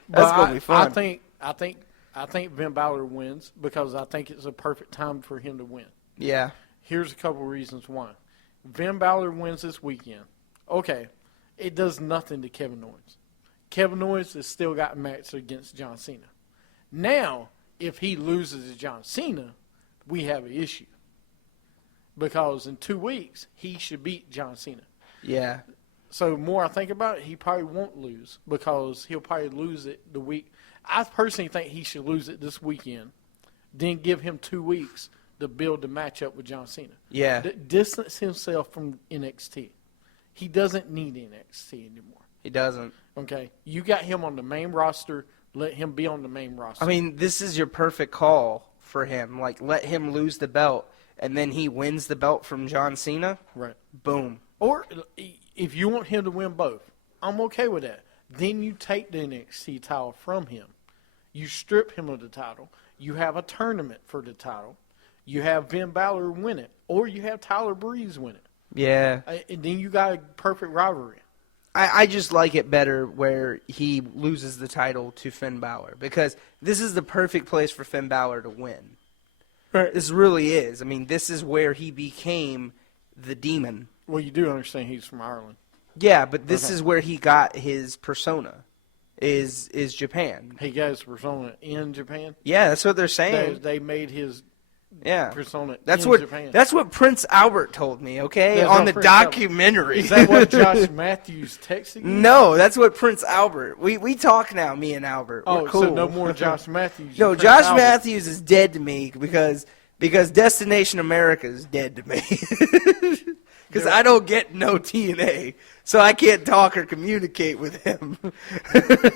That's going to be fun. I think Finn Balor wins because I think it's a perfect time for him to win. Yeah. Here's a couple reasons why. Finn Balor wins this weekend. Okay, it does nothing to Kevin Owens. Kevin Owens has still got a match against John Cena. Now, if he loses to John Cena, we have an issue. Because in 2 weeks, he should beat John Cena. Yeah. So the more I think about it, he probably won't lose because he'll probably lose it the week. I personally think he should lose it this weekend, then give him 2 weeks to build the matchup with John Cena. Yeah. Distance himself from NXT. He doesn't need NXT anymore. He doesn't. Okay? You got him on the main roster. Let him be on the main roster. I mean, this is your perfect call for him. Like, let him lose the belt, and then he wins the belt from John Cena. Right. Boom. Or if you want him to win both, I'm okay with that. Then you take the NXT title from him. You strip him of the title. You have a tournament for the title. You have Finn Balor win it. Or you have Tyler Breeze win it. Yeah. And then you got a perfect rivalry. I just like it better where he loses the title to Finn Balor, because this is the perfect place for Finn Balor to win. Right. This really is. I mean, this is where he became the Demon. Well, you do understand he's from Ireland. Yeah, but this Okay. is where he got his persona, is Japan. He got his persona in Japan. Yeah, that's what they're saying. They made his Yeah. persona That's in what Japan. that's what Prince Albert told me, okay? That's On what the Prince Albert- documentary. Is that what Josh Matthews texted you? No, that's what Prince Albert. We talk now, me and Albert. Oh, We're cool. so no more Josh Matthews. No, Prince Josh Albert. Matthews is dead to me because Destination America is dead to me. Because I don't get no TNA, so I can't talk or communicate with him.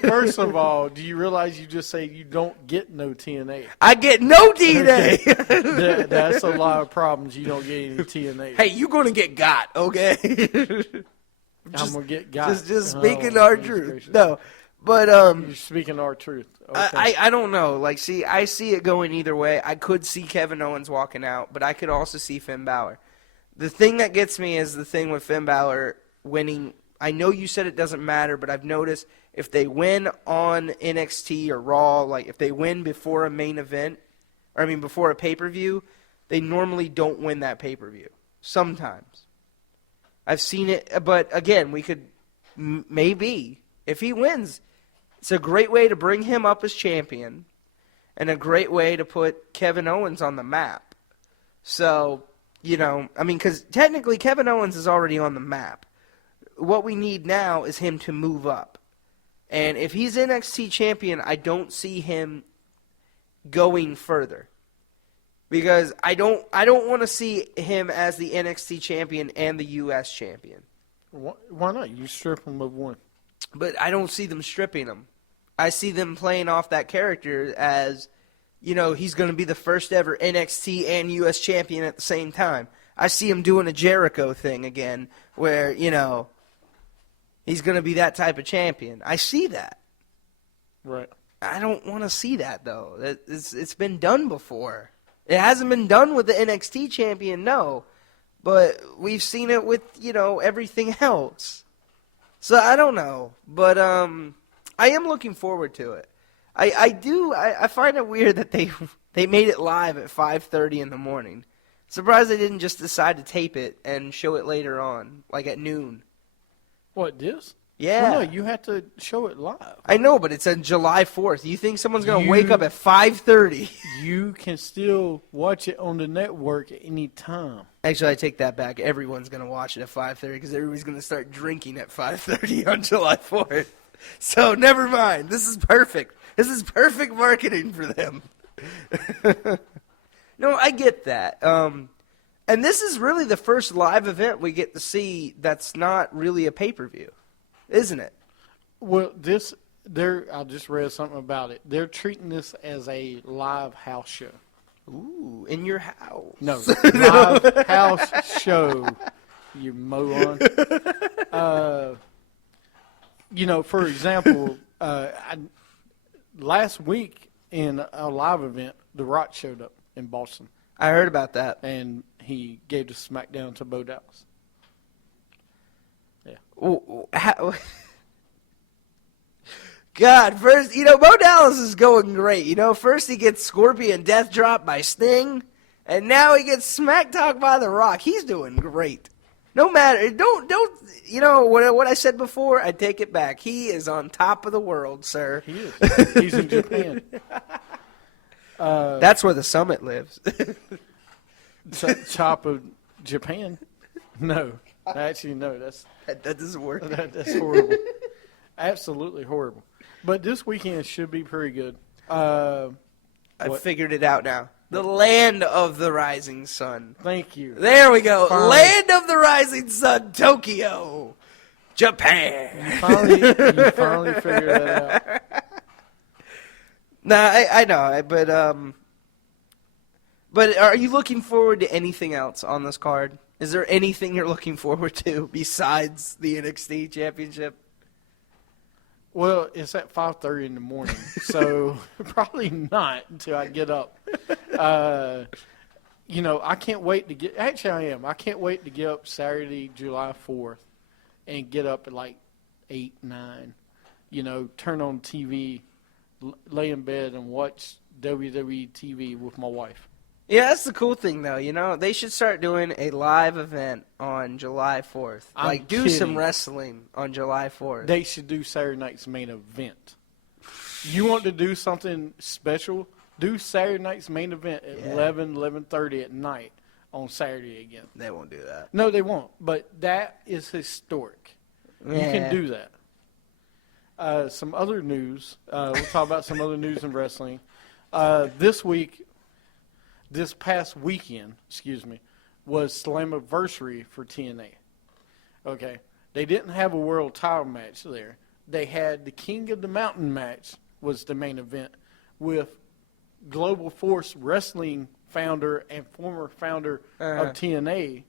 First of all, do you realize you just say you don't get no TNA? I get no TNA. That's a lot of problems. You don't get any TNA. Hey, you gonna get got, okay? I'm gonna get got. just Oh, speaking our goodness truth. gracious. No, but You're speaking our truth. Okay. I don't know. Like, see, I see it going either way. I could see Kevin Owens walking out, but I could also see Finn Balor. The thing that gets me is the thing with Finn Balor. winning. I know you said it doesn't matter, but I've noticed if they win on NXT or Raw, like if they win before a main event, before a pay-per-view, they normally don't win that pay-per-view. Sometimes. I've seen it, but again, we could maybe, if he wins, it's a great way to bring him up as champion and a great way to put Kevin Owens on the map. So, because technically Kevin Owens is already on the map. What we need now is him to move up. And if he's NXT champion, I don't see him going further. Because I don't want to see him as the NXT champion and the US champion. Why not? You strip him of one. But I don't see them stripping him. I see them playing off that character as, he's going to be the first ever NXT and US champion at the same time. I see him doing a Jericho thing again where, he's going to be that type of champion. I see that. Right. I don't want to see that, though. It's been done before. It hasn't been done with the NXT champion, no. But we've seen it with, everything else. So I don't know. But I am looking forward to it. I find it weird that they made it live at 5:30 in the morning. Surprised they didn't just decide to tape it and show it later on, like at noon. What, this? Yeah. Well, no, you have to show it live. I know, but it's on July 4th. You think someone's going to wake up at 5:30? You can still watch it on the network at any time. Actually, I take that back. Everyone's going to watch it at 5:30 because everybody's going to start drinking at 5:30 on July 4th. So never mind. This is perfect. This is perfect marketing for them. No, I get that. And this is really the first live event we get to see that's not really a pay-per-view, isn't it? Well, I just read something about it. They're treating this as a live house show. Ooh, in your house. No, live house show, you moron. For example, last week in a live event, The Rock showed up in Boston. I heard about that. And he gave the SmackDown to Bo Dallas. Yeah. God, first, Bo Dallas is going great. First he gets Scorpion Death Drop by Sting, and now he gets Smack Talk by The Rock. He's doing great. No matter, what I said before, I take it back. He is on top of the world, sir. He is. He's in Japan. That's where the Summit lives. Top of Japan? No. Actually, no. That doesn't work. That's horrible. Absolutely horrible. But this weekend should be pretty good. I figured it out now. The land of the rising sun. Thank you. There we go. Finally. Land of the rising sun, Tokyo, Japan. You finally figured that out. Nah, I know, but are you looking forward to anything else on this card? Is there anything you're looking forward to besides the NXT Championship? Well, it's at 5:30 in the morning, so probably not until I get up. I can't wait to get – actually, I am. I can't wait to get up Saturday, July 4th, and get up at like 8, 9, turn on TV, lay in bed and watch WWE TV with my wife. Yeah, that's the cool thing, though. They should start doing a live event on July 4th. Do some wrestling on July 4th. They should do Saturday night's main event. You want to do something special? Do Saturday night's main event at 11:30 at night on Saturday again. They won't do that. No, they won't. But that is historic. Yeah. You can do that. Some other news. We'll talk about some other news in wrestling. This past weekend, was Slammiversary for TNA. Okay. They didn't have a world title match there. They had the King of the Mountain match was the main event with Global Force Wrestling founder and former founder of TNA,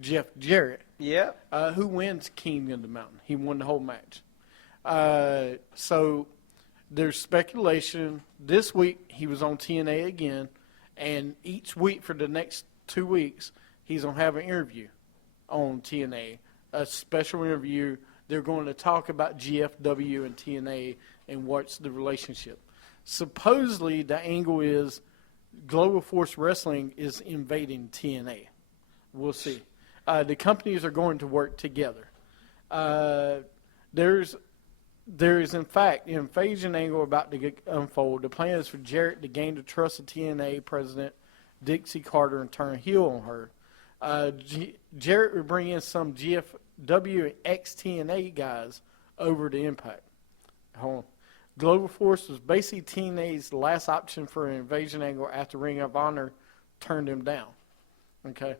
Jeff Jarrett. Yeah. Who wins King of the Mountain? He won the whole match. So there's speculation. This week he was on TNA again. And each week for the next 2 weeks, he's going to have an interview on TNA a special interview. They're going to talk about GFW and TNA and what's the relationship. Supposedly, the angle is Global Force Wrestling is invading TNA. We'll see. The companies are going to work together. There is, in fact, an invasion angle about to unfold. The plan is for Jarrett to gain the trust of TNA president Dixie Carter and turn heel on her. Jarrett will bring in some GFW and ex-TNA guys over to Impact. Hold on. Global Force was basically TNA's last option for an invasion angle after Ring of Honor turned him down. Okay.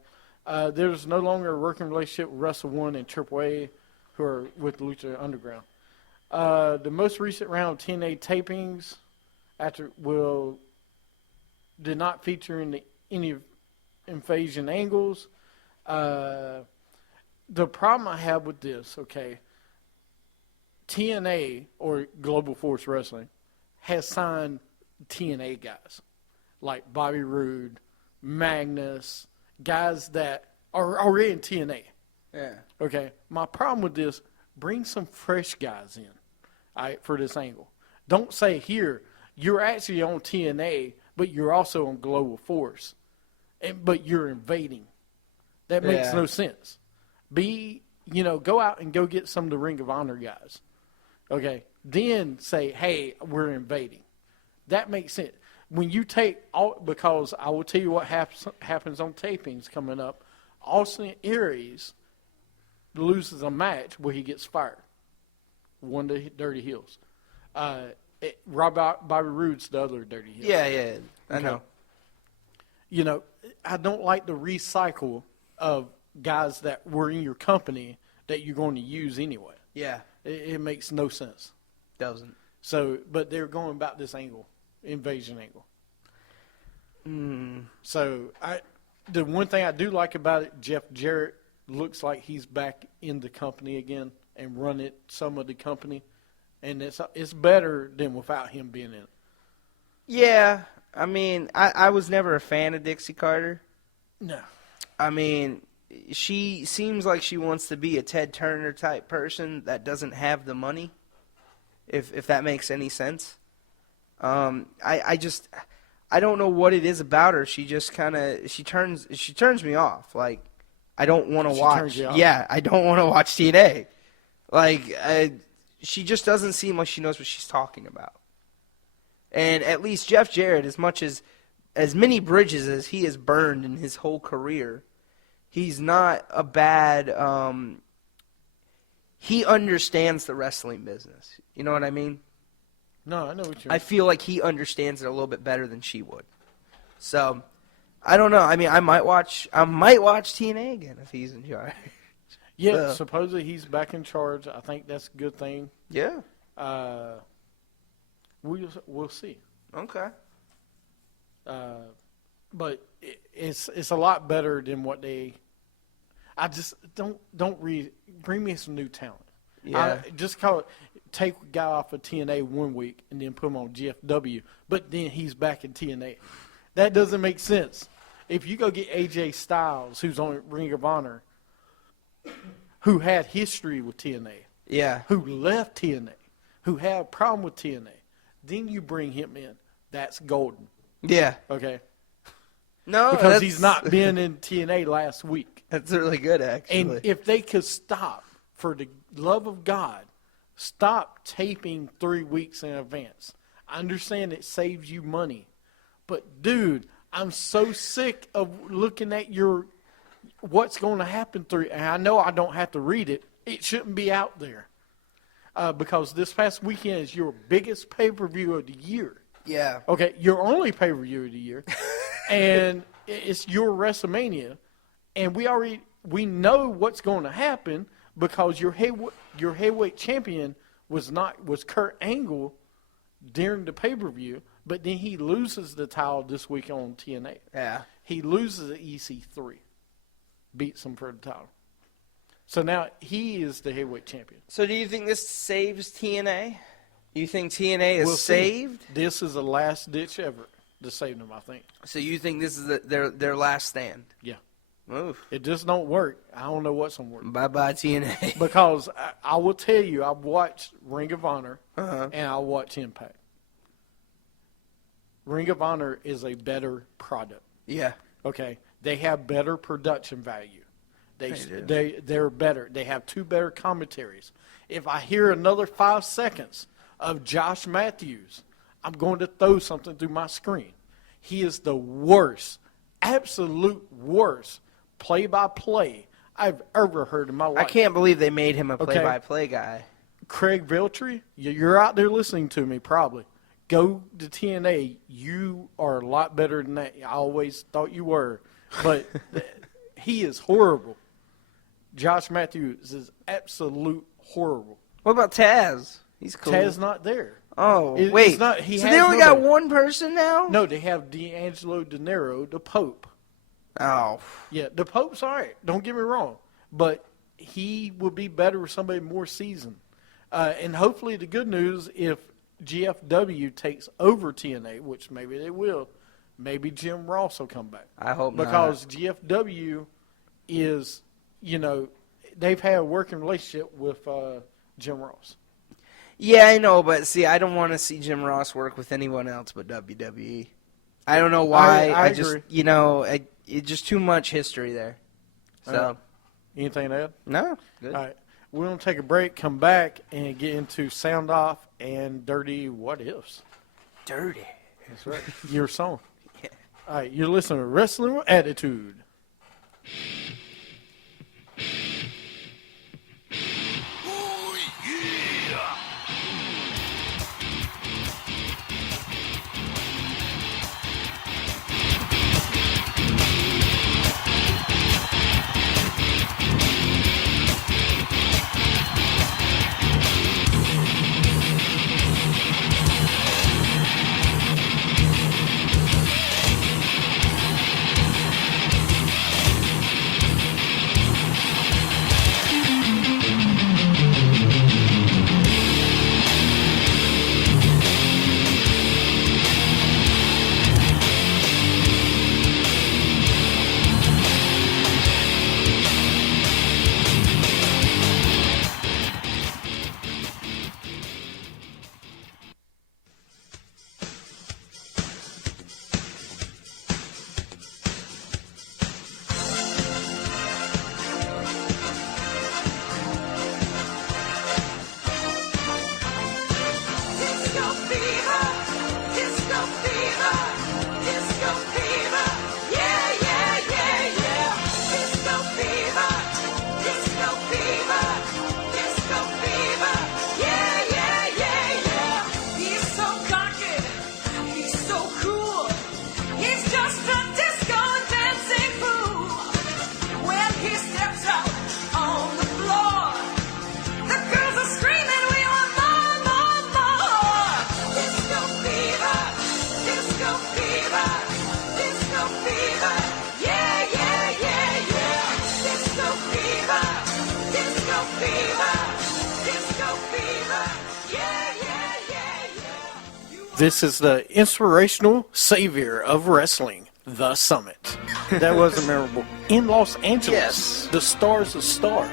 There's no longer a working relationship with Wrestle One and AAA, who are with Lucha Underground. The most recent round of TNA tapings did not feature any invasion angles. The problem I have with this, okay, TNA, or Global Force Wrestling, has signed TNA guys like Bobby Roode, Magnus, guys that are already in TNA. Yeah. Okay, my problem with this, bring some fresh guys in, all right, for this angle. Don't say here, you're actually on TNA, but you're also on Global Force, but you're invading. That makes no sense. Go out and go get some of the Ring of Honor guys. Okay, then say, hey, we're invading. That makes sense. When you take all, because I will tell you what happens on tapings coming up. Austin Aries loses a match where he gets fired. One of the Dirty Heels. Bobby Roode's the other Dirty Heel. Yeah, I know. You know, I don't like the recycle of guys that were in your company that you're going to use anyway. Yeah. It makes no sense. Doesn't. So, but they're going about this angle, invasion angle. So, the one thing I do like about it, Jeff Jarrett looks like he's back in the company again and running some of the company, and it's better than without him being in it. Yeah, I mean, I was never a fan of Dixie Carter. No. I mean, she seems like she wants to be a Ted Turner type person that doesn't have the money, if that makes any sense. I don't know what it is about her. She just she turns me off. Like, I don't want to watch. Turns you off? Yeah, I don't want to watch TNA. Like, she just doesn't seem like she knows what she's talking about. And at least Jeff Jarrett, as much as many bridges as he has burned in his whole career, he's not a bad. He understands the wrestling business. You know what I mean? No, I know what you're I feel like he understands it a little bit better than she would. So, I don't know. I mean, I might watch TNA again if he's in charge. Yeah, supposedly he's back in charge. I think that's a good thing. Yeah. We'll see. Okay. But it's a lot better than what they. I just don't bring me some new talent. Yeah. Just take a guy off of TNA 1 week and then put him on GFW, but then he's back in TNA. That doesn't make sense. If you go get AJ Styles, who's on Ring of Honor, who had history with TNA, Yeah. who left TNA, who had a problem with TNA, then you bring him in. That's golden. Yeah. Okay. No, Because he's not been in TNA last week. That's really good, actually. And if they could stop, for the love of God, stop taping 3 weeks in advance. I understand it saves you money. But, dude, I'm so sick of looking at what's going to happen through. And I know I don't have to read it. It shouldn't be out there. Because this past weekend is your biggest pay-per-view of the year. Yeah. Okay, your only pay-per-view of the year. And it's your WrestleMania. And we know what's going to happen because your heavyweight champion was Kurt Angle during the pay-per-view, but then he loses the title this week on TNA. Yeah. He loses at EC3. Beats him for the title. So now he is the heavyweight champion. So do you think this saves TNA? You think TNA is We'll see. saved? This is the last ditch ever to save them, I think. So you think this is their last stand? Yeah. Oof. It just don't work. I don't know what's gonna work. Bye-bye TNA. Because I will tell you, I've watched Ring of Honor Uh-huh. and I watch Impact. Ring of Honor is a better product. Yeah. Okay, they have better production value. do. They're better. They have 2 better commentaries. If I hear another 5 seconds of Josh Matthews, I'm going to throw something through my screen. He is the worst, absolute worst play-by-play I've ever heard in my life. I can't believe they made him a Okay. play-by-play guy. Craig Veltri, you're out there listening to me probably. Go to TNA. You are a lot better than that. I always thought you were. But he is horrible. Josh Matthews is absolute horrible. What about Taz? He's cool. Taz not there. Oh, It's wait. not- he so has they only got nobody. one person now? No, they have D'Angelo De Niro, the Pope. Oh. Yeah, the Pope's all right. Don't get me wrong. But he would be better with somebody more seasoned. And hopefully the good news, if GFW takes over TNA, which maybe they will, maybe Jim Ross will come back. I hope not. Because GFW is, they've had a working relationship with Jim Ross. Yeah, I know, but see, I don't want to see Jim Ross work with anyone else but WWE. I don't know why. I just, agree. it's just too much history there. So, Anything to add? no. Good. All right. We're going to take a break, come back, and get into Sound Off and Dirty What Ifs. Dirty. That's right. Your song. All right. You're listening to Wrestling with Attitude. Disco fever, disco fever, disco fever, yeah, yeah, yeah, yeah. Disco fever, disco fever, disco fever, yeah, yeah, yeah, yeah. He's so cocky, he's so cool, he's just a disco dancing fool. When he steps out on the floor, the girls are screaming, we want more, more, more. Disco fever, disco fever, disco fever. Yeah, yeah, yeah, yeah. Disco fever, disco fever, disco fever. Yeah, yeah, yeah, yeah. This is the inspirational savior of wrestling, The Summit. That was memorable. In Los Angeles, Yes. the stars of stars.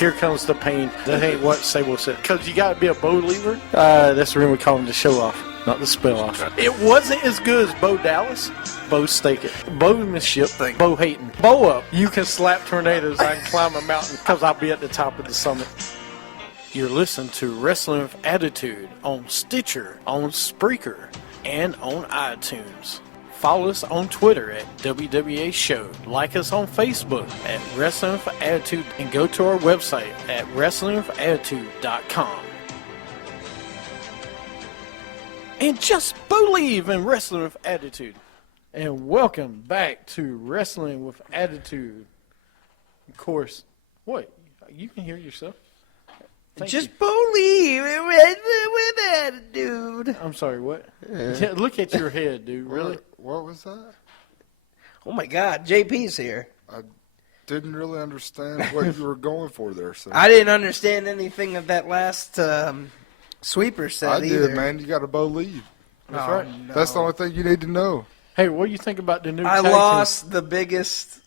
Here comes the pain. That ain't what Sable said. Because you got to be a believer. That's the reason we call him the show off, not the spell off. It wasn't as good as Bo Dallas. Bo Stake it. Bowmanship. Bo hating. Bo up. You can slap tornadoes. I can climb a mountain because I'll be at the top of the summit. You're listening to Wrestling with Attitude on Stitcher, on Spreaker, and on iTunes. Follow us on Twitter at WWA Show. Like us on Facebook at Wrestling with Attitude, and go to our website at WrestlingWithAttitude.com. And just believe in Wrestling with Attitude. And welcome back to Wrestling with Attitude. Of course, what? You can hear yourself. Thank Just you. believe in Wrestling with Attitude. I'm sorry, what? Yeah, look at your head, dude. Really? What was that? Oh, my God. JP's here. I didn't really understand what you were going for there, sir. I didn't understand anything of that last sweeper set I either. did, man. You got to believe. That's Oh, right. no. That's the only thing you need to know. Hey, what do you think about the new I tag team? lost the biggest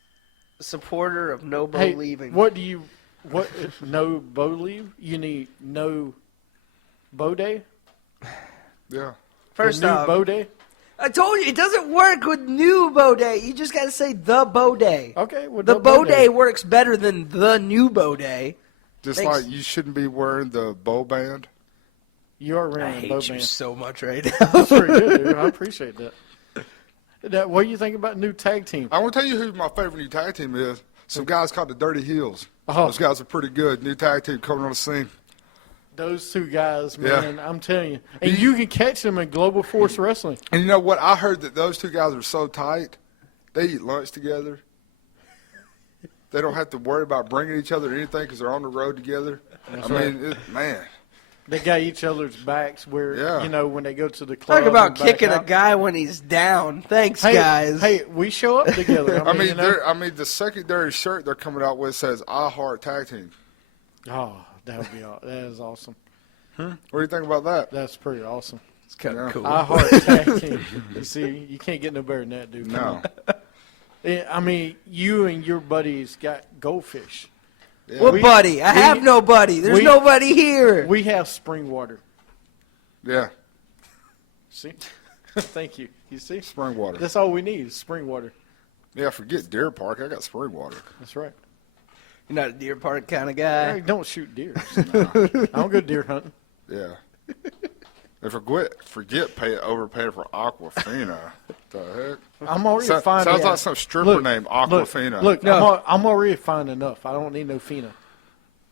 supporter of no Bo Hey, leaving. what if no Bo leave? You need no Bo day? Yeah. First the new off, Bo day? I told you it doesn't work with new Bo Day. You just got to say the Bo Day. Okay, well, The Bo Day works better than the new Bo Day. Just Thanks. like you shouldn't be wearing the bow band. You are I wearing a hate Bo you band. so much right now. That's pretty good, dude. I appreciate that. What do you think about new tag team? I want to tell you who my favorite new tag team is. Some guys called the Dirty Heels. Oh. Those guys are pretty good. New tag team coming on the scene. Those two guys, Yeah. man, I'm telling you. And you can catch them in Global Force Wrestling. And you know what? I heard that those two guys are so tight, they eat lunch together. They don't have to worry about bringing each other anything because they're on the road together. Man. They got each other's backs where, Yeah. when they go to the club. Talk about and back kicking a out. guy when he's down. Thanks, Hey, guys. Hey, we show up together. The secondary shirt they're coming out with says "I Heart Tag Team." Oh, that would be that is awesome. What do you think about that? That's pretty awesome. It's kind of Yeah. cool. I heart tag team. You see, you can't get no better than that, dude. Come No. on. Yeah, I mean, you and your buddies got goldfish. Yeah. What We- buddy? I we- have no buddy. There's we- nobody here. We have spring water. Yeah, See? Thank you. You see? spring water. That's all we need is spring water. Yeah, forget Deer Park. I got spring water. That's right. You're not a Deer Park kind of guy. Hey, don't shoot deer. I don't go deer hunting. Yeah. And forget overpaying for Aquafina. What the heck? I'm already Sounds fine. like some stripper named Aquafina. Look, No. I'm already fine enough. I don't need no Fina.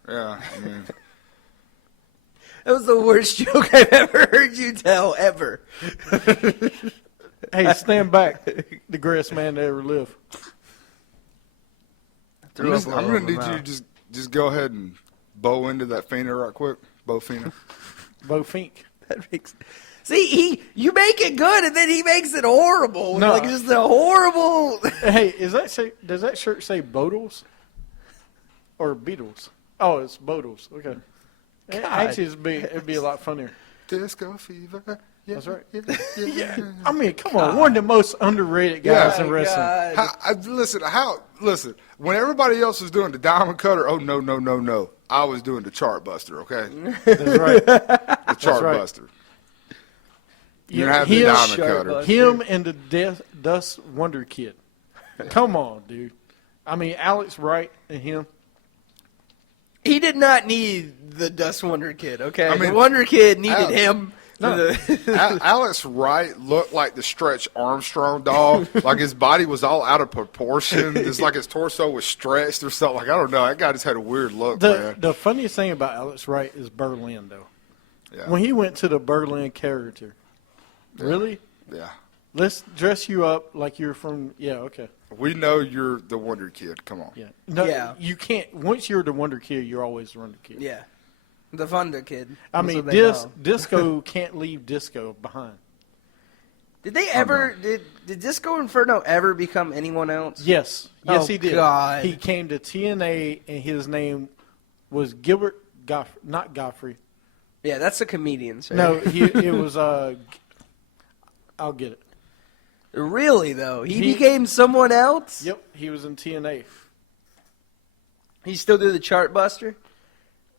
Yeah, I mean, That was the worst joke I've ever heard you tell, ever. Hey, stand back. The greatest man to ever live. I'm gonna need you to just go ahead and bow into that Fina right quick. Bow Fina. Bo Fink. That makes... See, you make it good, and then he makes it horrible. No. Like, just a horrible... Hey, does that shirt say Bodles or Beatles? Oh, it's Bodles. Okay. Actually, it'd be a lot funnier. Disco Fever. Yeah, That's right. Yeah. Yeah, I mean, come on, one of the most underrated guys Yeah. in wrestling. God. Listen. When everybody else was doing the diamond cutter, oh no, I was doing the chart buster. Okay, That's right. the chart right. buster. You didn't have the Him- diamond Chart cutter. buster. Him and the Dust Wonder Kid. Come on, dude. I mean, Alex Wright and him. He did not need the Dust Wonder Kid, okay? I mean, the Wonder Kid needed Al- him. No. Alex Wright looked like the Stretch Armstrong doll. Like his body was all out of proportion. It's like his torso was stretched or something. Like, I don't know. That guy just had a weird look, man. The funniest thing about Alex Wright is Berlin, though. Yeah. When he went to the Berlin character, really? Yeah. Let's dress you up like you're from. Yeah, okay. We know you're the Wonder Kid. Come on. Yeah. No, Yeah. you can't. Once you're the Wonder Kid, you're always the Wonder Kid. Yeah. The Wonder Kid. I That's mean, what they call him. Disco can't leave Disco behind. Did they ever, did Disco Inferno ever become anyone else? Yes. Yes, Oh, he did. God. He came to TNA, and his name was Gilbert Goffrey. Not Goffrey. Yeah, that's a comedian, sir. No, it was. I'll get it. Really, though? He He- became someone else? Yep, he was in TNA. He still do the chart buster?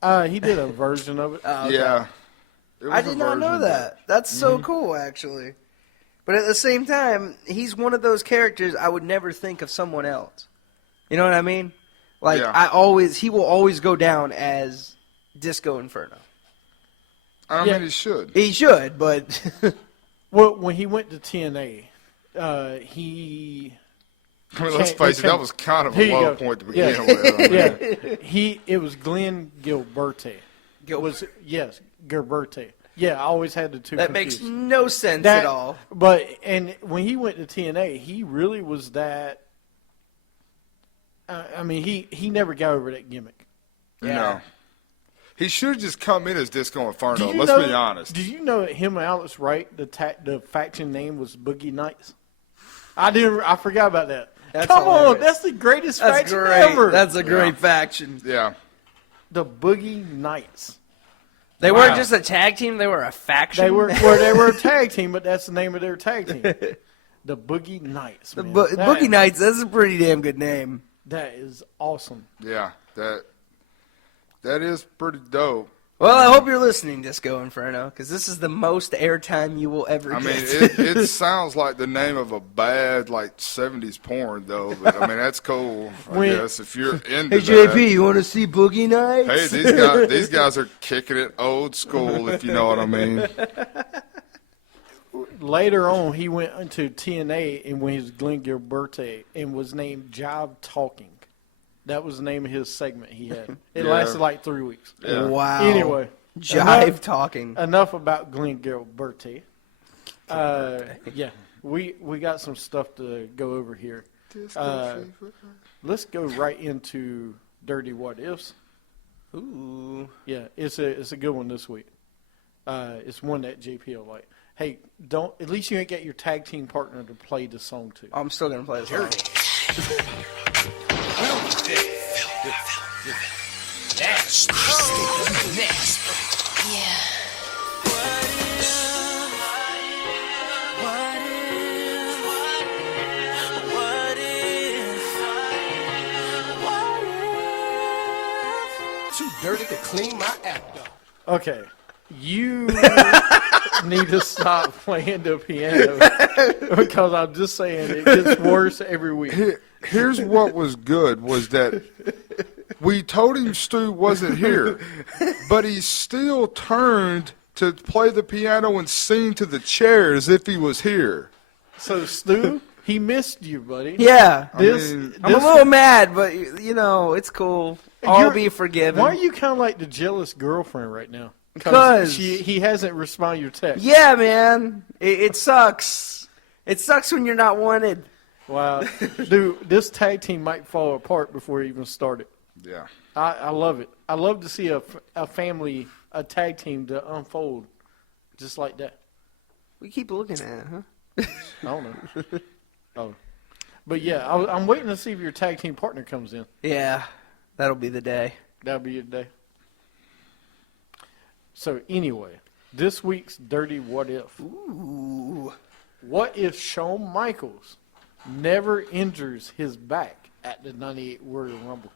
He did a version of it. Oh, okay. Yeah. It I was a did not know version, that. That's so cool, actually. But at the same time, he's one of those characters I would never think of someone else. You know what I mean? Like, Yeah. he will always go down as Disco Inferno. I Yeah. mean, he should. He should, but Well, when he went to TNA, he I mean, let's face it, that was kind of Here a you low go. point to Yeah. begin with. I mean, it was Glenn Gilberti. Gilberti. Yeah, I always had the two. that makes confused. no sense That- at all. But and when he went to TNA, he really was that. I mean, he never got over that gimmick. No. He should have just come in as Disco Inferno. Do you Let's know- be honest. Did you know that him and Alex Wright, the faction name was Boogie Nights? I forgot about that. That's Come on, hilarious. that's the greatest That's faction great. ever. That's a great faction. Yeah. the Boogie Nights. They Wow. weren't just a tag team; they were a faction. They were a tag team, but that's the name of their tag team. The Boogie Nights. Man. That- Boogie Nights. That's a pretty damn good name. That is awesome. Yeah, that is pretty dope. Well, I hope you're listening, Disco Inferno, because this is the most airtime you will ever I get. mean, it sounds like the name of a bad, like, 70s porn, though. But, I mean, that's cool, I guess, if you're into Hey, that. JP, you want to see Boogie Nights? Hey, these guys are kicking it old school, if you know what I mean. Later on, he went into TNA and when he was Glenn Gilberto and was named Jive Talking. That was the name of his segment he had. It Yeah. lasted like 3 weeks. Yeah. Wow. Anyway, Jive talking. enough about Glenn Gilberto. Yeah, we got some stuff to go over here. Let's go right into Dirty What Ifs. Ooh. Yeah, it's a good one this week. It's one that JP will like. Hey, at least you ain't got your tag team partner to play the song to. I'm still going to play this song. Too dirty to clean my act up. Okay, you need to stop playing the piano because I'm just saying it gets worse every week. Here's what was good was that we told him Stu wasn't here, but he still turned to play the piano and sing to the chair as if he was here. So Stu, he missed you, buddy. Yeah. I mean, I'm a little mad, but, you know, it's cool. I'll You're- be forgiven. Why are you kind of like the jealous girlfriend right now? Because- he hasn't responded to your text. Yeah, man. It sucks. It sucks when you're not wanted. Wow, dude, this tag team might fall apart before it even started. Yeah. I love it. I love to see a family, a tag team to unfold just like that. We keep looking at it, huh? I don't know. Oh, but yeah, I'm waiting to see if your tag team partner comes in. Yeah. That'll be the day. That'll be your day. So anyway, this week's Dirty What If. Ooh. What if Shawn Michaels never injures his back at the '98 Royal Rumble?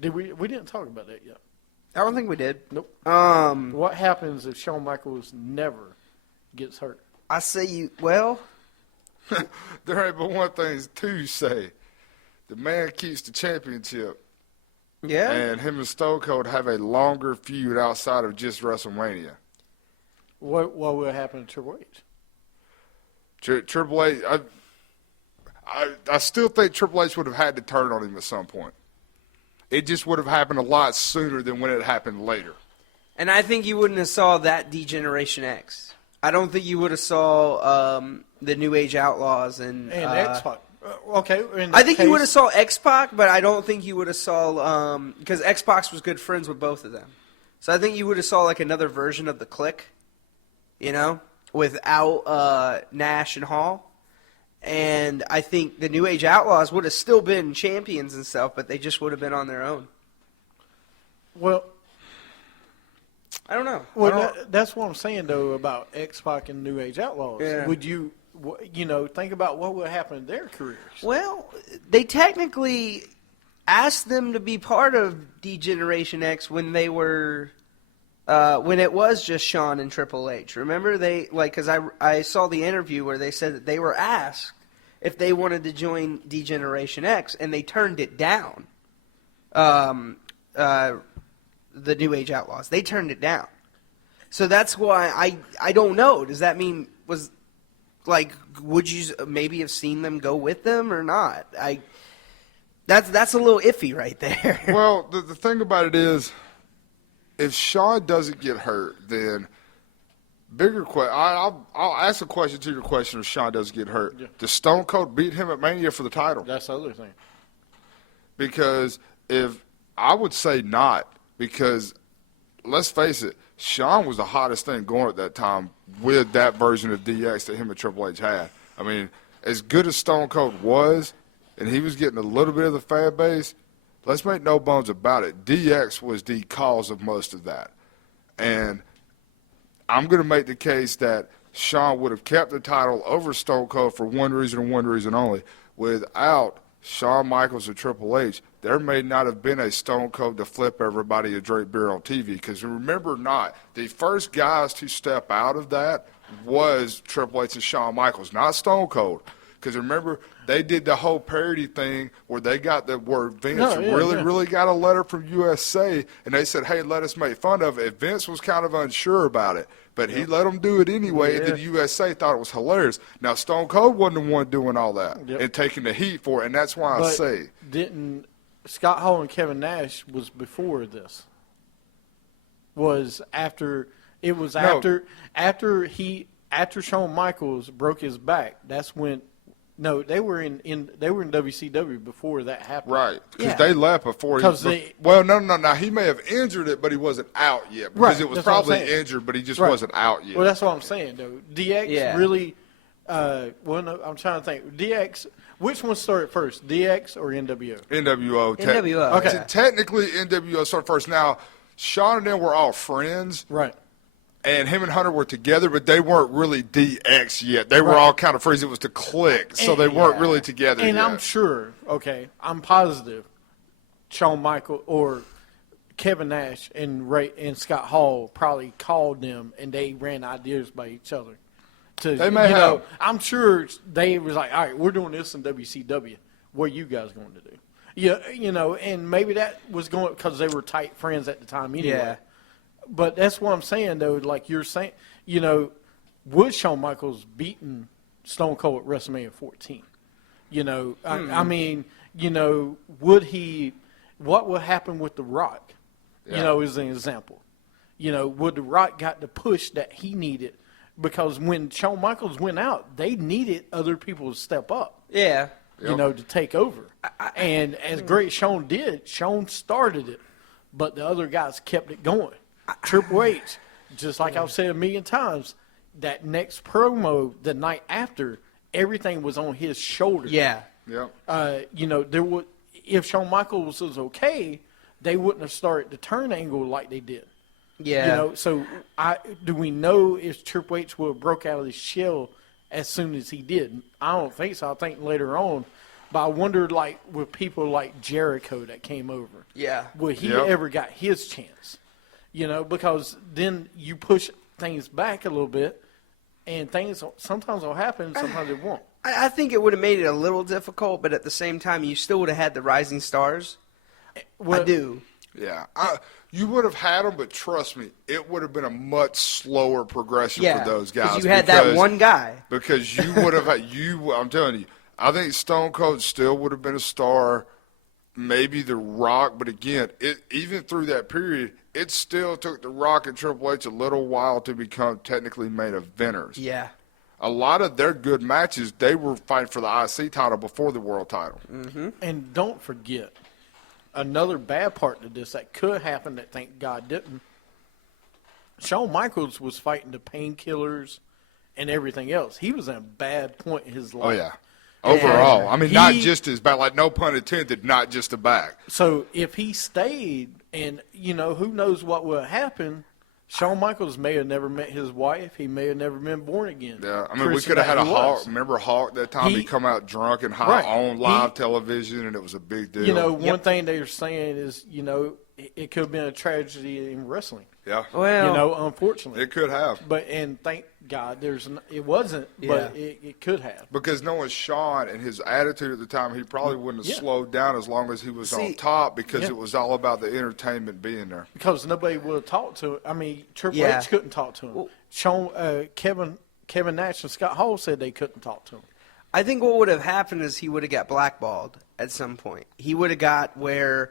We didn't talk about that yet. I don't think we did. Nope. Um, What happens if Shawn Michaels never gets hurt? I say well, There ain't but one thing to say. The man keeps the championship, yeah. and him and Stone Cold have a longer feud outside of just WrestleMania. What will happen to Triple H? Triple H, I still think Triple H would have had to turn on him at some point. It just would have happened a lot sooner than when it happened later. And I think you wouldn't have saw that D-Generation X. I don't think you would have saw the New Age Outlaws and X-Pac. Okay. I think you would have saw X-Pac, but I don't think you would have saw because X-Pac was good friends with both of them. So I think you would have saw like another version of the Clique, you know, without Nash and Hall. And I think the New Age Outlaws would have still been champions and stuff, but they just would have been on their own. Well, I don't know. that's what I'm saying though about X-Pac and New Age Outlaws. Yeah. Would you think about what would happen in their careers? Well, they technically asked them to be part of D-Generation X when they were, when it was just Shawn and Triple H. Remember because I saw the interview where they said that they were asked if they wanted to join D-Generation X and they turned it down. The New Age Outlaws, they turned it down. So that's why I don't know. Does that mean would you maybe have seen them go with them or not? That's a little iffy right there. Well, the thing about it is, if Shawn doesn't get hurt, then bigger question. I'll ask a question to your question. If Shawn doesn't get hurt, does Stone Cold beat him at Mania for the title? That's the other thing. Because I would say not, because let's face it, Shawn was the hottest thing going at that time with that version of DX that him and Triple H had. I mean, as good as Stone Cold was, and he was getting a little bit of the fan base, let's make no bones about it. DX was the cause of most of that. And I'm going to make the case that Shawn would have kept the title over Stone Cold for one reason and one reason only. Without Shawn Michaels or Triple H, there may not have been a Stone Cold to flip everybody a Drake beer on TV. Because remember or not, the first guys to step out of that was Triple H and Shawn Michaels, not Stone Cold. Because remember, they did the whole parody thing where they got where Vince really got a letter from USA, and they said, hey, let us make fun of it. Vince was kind of unsure about it, but he let them do it anyway, and then USA thought it was hilarious. Now, Stone Cold wasn't the one doing all that and taking the heat for it, and that's why I say. Didn't Scott Hall and Kevin Nash was before this? Was after it was after Shawn Michaels broke his back. That's when. No, they were in WCW before that happened. Right, because they left before he. No. Now he may have injured it, but he wasn't out yet. Because it was probably injured, but he just wasn't out yet. Well, that's what I'm saying, though. DX really. No, I'm trying to think. DX. Which one started first, DX or NWO? NWO. NWO. Okay. So technically, NWO started first. Now, Shawn and them were all friends. Right. And him and Hunter were together, but they weren't really DX yet. They were all kind of friends. It was the Clique, so they weren't really together and yet. I'm sure, I'm positive Shawn Michaels or Kevin Nash and Scott Hall probably called them, and they ran ideas by each other. They may have. I'm sure they was like, all right, we're doing this in WCW. What are you guys going to do? Yeah, and maybe that was going because they were tight friends at the time anyway. Yeah. But that's what I'm saying, though. Like you're saying, would Shawn Michaels beaten Stone Cold at WrestleMania 14? I mean, would he? What would happen with The Rock? As an example. Would The Rock got the push that he needed? Because when Shawn Michaels went out, they needed other people to step up. Yeah. To take over. And as great Shawn did, Shawn started it, but the other guys kept it going. Triple H, just like I've said a million times, that next promo the night after, everything was on his shoulders. Yeah. Yep. There would if Shawn Michaels was okay, they wouldn't have started the turn angle like they did. Yeah. So do we know if Triple H would have broke out of his shell as soon as he did? I don't think so. I think later on. But I wondered, with people like Jericho that came over, would he ever got his chance? Because then you push things back a little bit, and things sometimes will happen, sometimes it won't. I think it would have made it a little difficult, but at the same time, you still would have had the rising stars. Well, I do. Yeah. You would have had them, but trust me, it would have been a much slower progression for those guys. Because you had that one guy. Because you would have had I'm telling you, I think Stone Cold still would have been a star, maybe The Rock, but again, even through that period, it still took The Rock and Triple H a little while to become technically main eventers. Yeah. A lot of their good matches, they were fighting for the IC title before the world title. Mm-hmm. And don't forget, another bad part to this that could happen that thank God didn't, Shawn Michaels was fighting the painkillers and everything else. He was in a bad point in his life. Oh, yeah. Overall. I mean, not just his back, no pun intended, not just the back. So if he stayed and, who knows what would have happened, Shawn Michaels may have never met his wife. He may have never been born again. Yeah, I mean, we could have had a Hawk. Remember Hawk that time? He come out drunk and high on live television, and it was a big deal. One thing they're saying is, it could have been a tragedy in wrestling. Yeah. Well, unfortunately. It could have. And thank God it wasn't, but it could have. Because knowing Shawn and his attitude at the time, he probably wouldn't have slowed down as long as he was on top because it was all about the entertainment being there. Because nobody would have talked to him. I mean, Triple H couldn't talk to him. Well, Kevin Nash and Scott Hall said they couldn't talk to him. I think what would have happened is he would have got blackballed at some point. He would have got where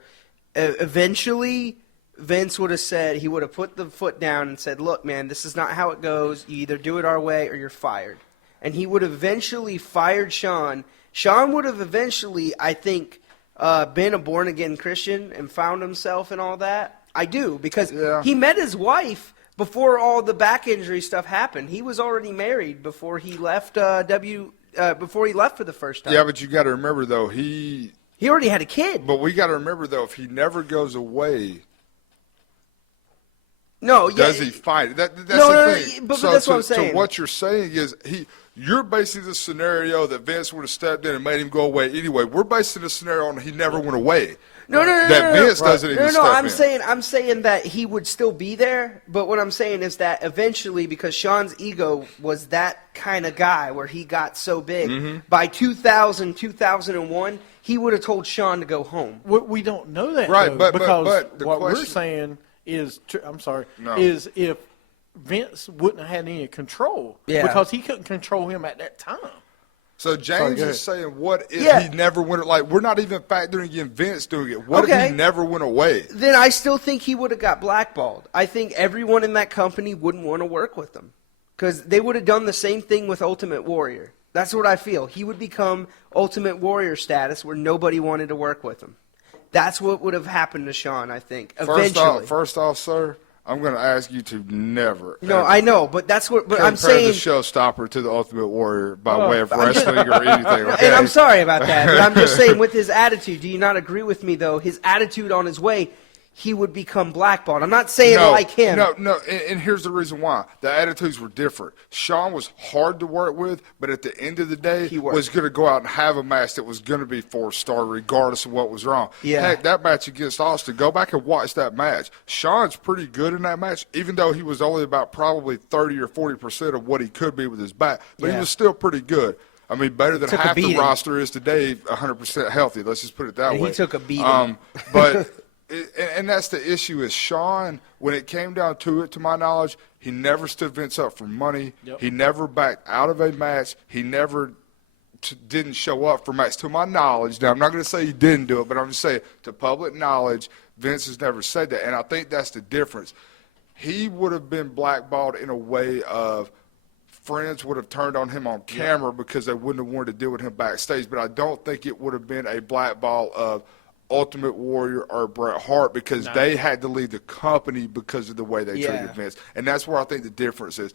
eventually Vince would have said, he would have put the foot down and said, look, man, this is not how it goes. You either do it our way or you're fired. And he would have eventually fired Shawn. Shawn would have eventually, I think, been a born-again Christian and found himself and all that. I do, because he met his wife before all the back injury stuff happened. He was already married before he left before he left for the first time. Yeah, but you got to remember, though, he already had a kid. But we got to remember, though, if he never goes away, No, yeah. Does he fight it? That's No, the no, thing. but so that's to, what I'm saying. So what you're saying is you're basing the scenario that Vince would have stepped in and made him go away anyway. We're basing the scenario on he never went away. No, That Vince doesn't even step in. I'm saying that he would still be there, but what I'm saying is that eventually, because Sean's ego was that kind of guy where he got so big, Mm-hmm. by 2001, he would have told Sean to go home. We don't know that, Right, though, but because the what we're question- saying is, I'm sorry, No. is if Vince wouldn't have had any control, Yeah. because he couldn't control him at that time. So James go is saying, what if Yeah. he never went? Like, we're not even factoring in Vince doing it. What if Okay. he never went away? Then I still think he would have got blackballed. I think everyone in that company wouldn't want to work with him because they would have done the same thing with Ultimate Warrior. That's what I feel. He would become Ultimate Warrior status where nobody wanted to work with him. That's what would have happened to Sean, I think, eventually. First off, sir, I'm going to ask you to never. No, ever I know, but that's what. But I'm compare saying, the showstopper to the Ultimate Warrior by way of wrestling or anything. Okay? and I'm sorry about that. But I'm just saying, with his attitude, do you not agree with me though? His attitude on his way, he would become blackballed. I'm not saying like him. No, and here's the reason why. The attitudes were different. Sean was hard to work with, but at the end of the day, He worked. was going to go out and have a match that was going to be 4-star regardless of what was wrong. Yeah. Heck, that match against Austin, go back and watch that match. Sean's pretty good in that match, even though he was only about probably 30 or 40% of what he could be with his back, but he Yeah. was still pretty good. I mean, better than Took a half the beating. roster is today, 100% healthy. Let's just put it that And way. he took a beating. But and that's the issue is Sean, when it came down to it, to my knowledge, he never stood Vince up for money. Yep. He never backed out of a match. He never didn't show up for match, to my knowledge. Now, I'm not going to say he didn't do it, but I'm just saying, to public knowledge, Vince has never said that. And I think that's the difference. He would have been blackballed in a way of friends would have turned on him on camera because they wouldn't have wanted to deal with him backstage. But I don't think it would have been a blackball of Ultimate Warrior or Bret Hart because they had to leave the company because of the way they treated Vince. And that's where I think the difference is.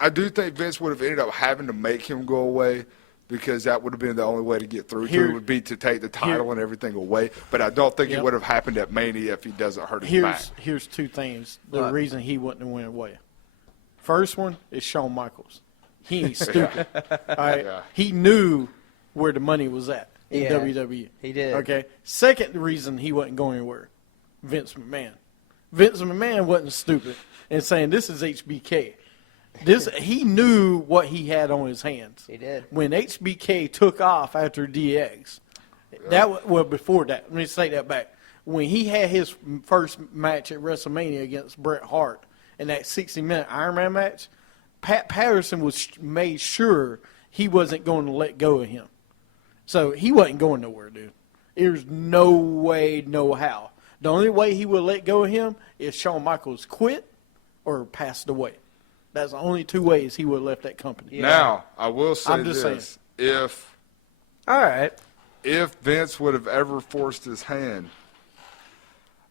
I do think Vince would have ended up having to make him go away because that would have been the only way to get through to it would be to take the title and everything away. But I don't think it would have happened at Mania if he doesn't hurt his back. Here's two things. The reason he wouldn't have went away. First one is Shawn Michaels. He ain't stupid. All right? Yeah. He knew where the money was at in Yeah, WWE. he did. Okay. Second reason he wasn't going anywhere, Vince McMahon. Vince McMahon wasn't stupid and saying this is HBK. He knew what he had on his hands. He did. When HBK took off after DX, before that, let me take that back. When he had his first match at WrestleMania against Bret Hart in that 60-minute Iron Man match, Pat Patterson was made sure he wasn't going to let go of him. So he wasn't going nowhere, dude. There's no way, no how. The only way he would let go of him is Shawn Michaels quit or passed away. That's the only two ways he would have left that company. Now, I will say I'm just this. All right. If Vince would have ever forced his hand,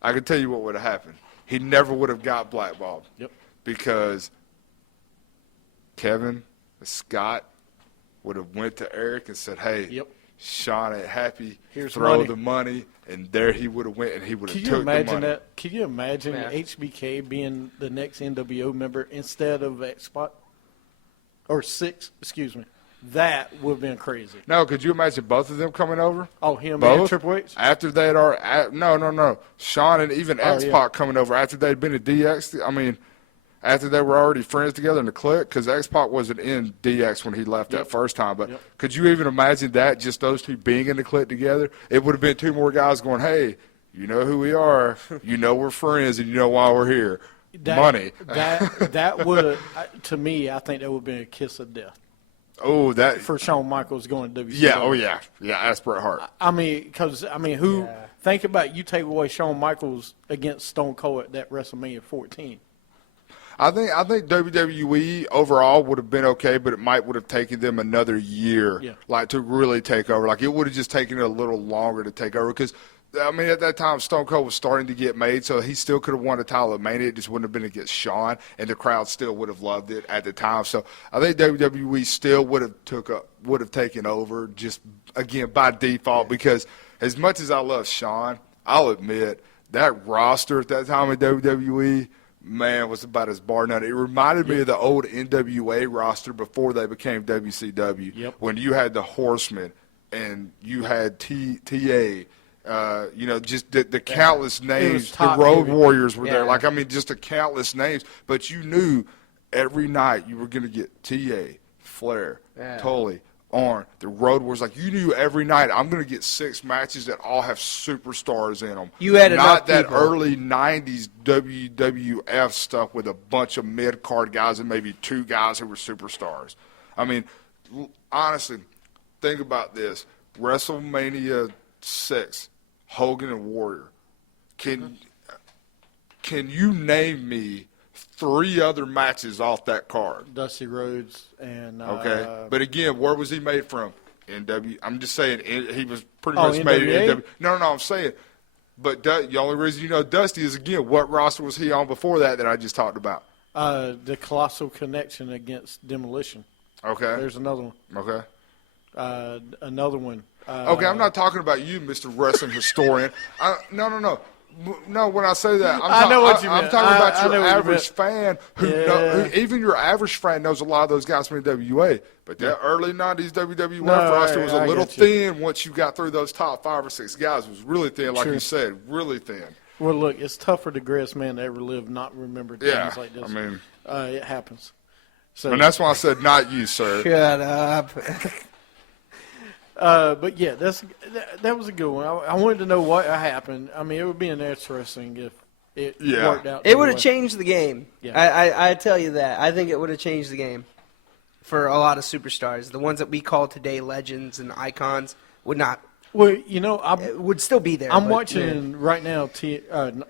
I can tell you what would have happened. He never would have got blackballed. Yep. Because Kevin Scott would have went to Eric and said, hey, Yep. Sean ain't happy. Here's throw money. the money. And there he would have went and he would have Can took you the imagine money. that? Can you imagine Yeah. HBK being the next NWO member instead of X-Pac? Or Six, excuse me. That would have been crazy. No, could you imagine both of them coming over? Oh, him Both? and Triple H? After they'd already, no. Sean and even Oh, X-Pac yeah. coming over after they'd been at DX. I mean, after they were already friends together in the clique, because X-Pac wasn't in DX when he left that first time. But could you even imagine that, just those two being in the clique together? It would have been two more guys going, hey, you know who we are, you know we're friends, and you know why we're here. Money. That would have, to me, I think that would have been a kiss of death Oh, that. for Shawn Michaels going to WCW. Yeah, oh, yeah. Yeah, that's Bret Hart. I mean, because, who, think about you take away Shawn Michaels against Stone Cold at that WrestleMania 14. I think WWE overall would have been okay, but it would have taken them another year, to really take over. Like, it would have just taken it a little longer to take over because, at that time, Stone Cold was starting to get made, so he still could have won the title at Mania. It just wouldn't have been against Shawn, and the crowd still would have loved it at the time. So I think WWE still would have taken over just, again, by default because as much as I love Shawn, I'll admit that roster at that time in WWE, man, was about as bar none. It reminded me of the old NWA roster before they became WCW. Yep. When you had the Horsemen and you had TA. Just the countless names. The top Road heavy. Warriors were there. Yeah. Like, I mean, just the countless names. But you knew every night you were going to get TA, Flair, Tully, Arn, the Road Warriors. Like, you knew every night I'm going to get 6 matches that all have superstars in them. You had Not enough that people. early 90s WWF stuff with a bunch of mid-card guys and maybe 2 guys who were superstars. I mean, honestly, think about this. WrestleMania 6. Hogan and Warrior. Can you name me 3 other matches off that card? Dusty Rhodes and Okay, but again, where was he made from? NW. I'm just saying he was pretty Oh, much made in NWA? NW. No, I'm saying. But the only reason you know Dusty is again, what roster was he on before that I just talked about? the Colossal Connection against Demolition. Okay. There's another one. Okay. Another one. Okay, I'm not talking about you, Mr. Wrestling Historian. No. No, when I say that, I know what you I'm meant. talking about I your know what you average fan who, Yeah. who even your average fan knows a lot of those guys from NWA. But that early 90s WWF No, roster was a I little get you. thin once you got through those top 5 or 6 guys. It was really thin, like Sure. you said, really thin. Well, look, it's tough for the greatest man to ever live, not remember things Yeah, like this. I mean, it happens. So, and that's why I said not you, sir. Shut up. but yeah, that was a good one. I wanted to know what happened. I mean, it would be interesting if it Yeah. worked out. It the would have way. changed the game. Yeah. I tell you that. I think it would have changed the game for a lot of superstars. The ones that we call today legends and icons would not. Well, you know, Would still be there. I'm but, watching right now not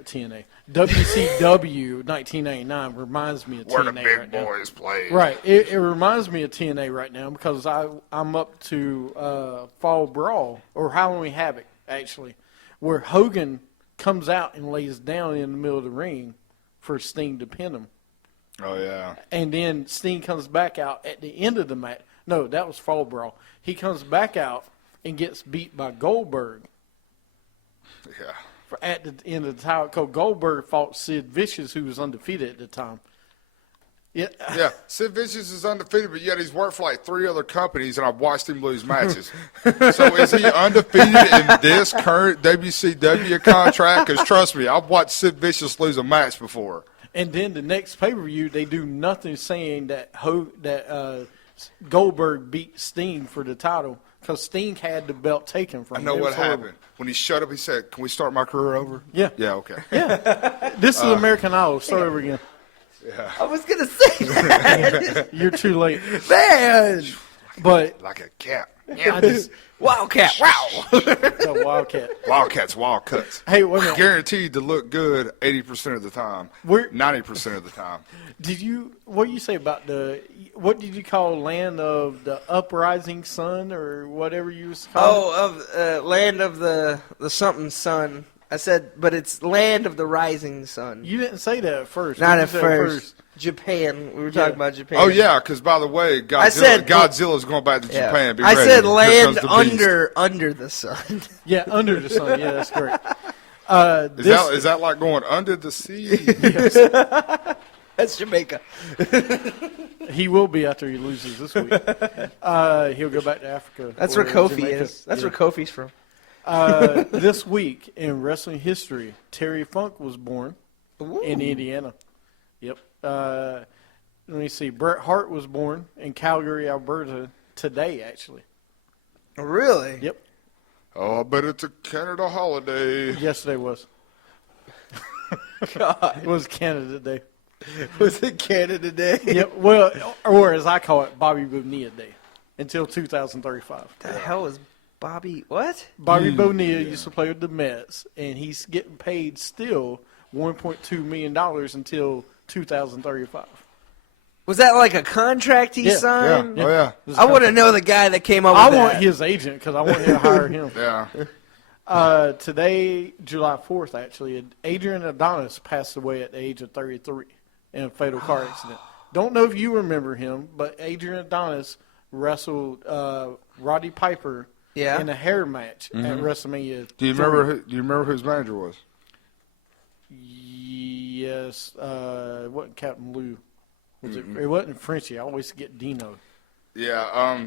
TNA. WCW 1999 reminds me of Where the TNA big right now. boys play. Right. It reminds me of TNA right now because I'm up to Fall Brawl or Halloween Havoc, actually, where Hogan comes out and lays down in the middle of the ring for Sting to pin him. Oh, yeah. And then Sting comes back out at the end of the match. No, that was Fall Brawl. He comes back out and gets beat by Goldberg Yeah. at the end of the title. Because Goldberg fought Sid Vicious, who was undefeated at the time. Yeah. Yeah, Sid Vicious is undefeated, but yet he's worked for like 3 other companies, and I've watched him lose matches. So is he undefeated in this current WCW contract? Because trust me, I've watched Sid Vicious lose a match before. And then the next pay-per-view, they do nothing saying that Goldberg beat Sting for the title because Sting had the belt taken from I him. know It what was horrible. happened. When he shut up, he said, "Can we start my career over?" Yeah. Yeah, okay. This is American Idol. Start over again. I was going to say that. You're too late. Man. But Like a cat. I just Wildcat. Wow. a Wildcat. Wildcats, wild cuts. Hey, wait a minute. Guaranteed to look good 80% of the time. We're- 90% of the time. What do you say about what did you call land of the uprising sun or whatever you was calling Of land of the something sun. I said, but it's land of the rising sun. You didn't say that at first. Not What at did you say first. Japan. We were talking about Japan. Oh, yeah, because, by the way, said- Godzilla's going back to Yeah. Japan. Be I ready. said Here land comes the beast. under the sun. Yeah, under the sun. Yeah, that's correct. Is that like going under the sea? That's Jamaica. He will be after he loses this week. He'll go back to Africa. That's or where Kofi Jamaica. is. That's Yeah. where Kofi's from. This week in wrestling history, Terry Funk was born in Indiana. Yep. Let me see. Bret Hart was born in Calgary, Alberta today, actually. Really? Yep. Oh, I bet it's a Canada holiday. Yesterday was. God. It was Canada Day. Was it Canada Day? Yep. Well, or as I call it, Bobby Bonilla Day until 2035. The hell is Bobby? What? Bobby Bonilla used to play with the Mets, and he's getting paid still $1.2 million until 2035. Was that like a contract he Yeah. signed? Yeah. Oh, yeah. This is I want to know the guy that came up I with that. want his agent because I want him to hire him. Yeah. Today, July 4th, actually, Adrian Adonis passed away at the age of 33 in a fatal car accident. Don't know if you remember him, but Adrian Adonis wrestled Roddy Piper Yeah. in a hair match at WrestleMania. Do you remember who his manager was? Yes. It wasn't Captain Lou. It wasn't Frenchie. I always get Dino. Yeah.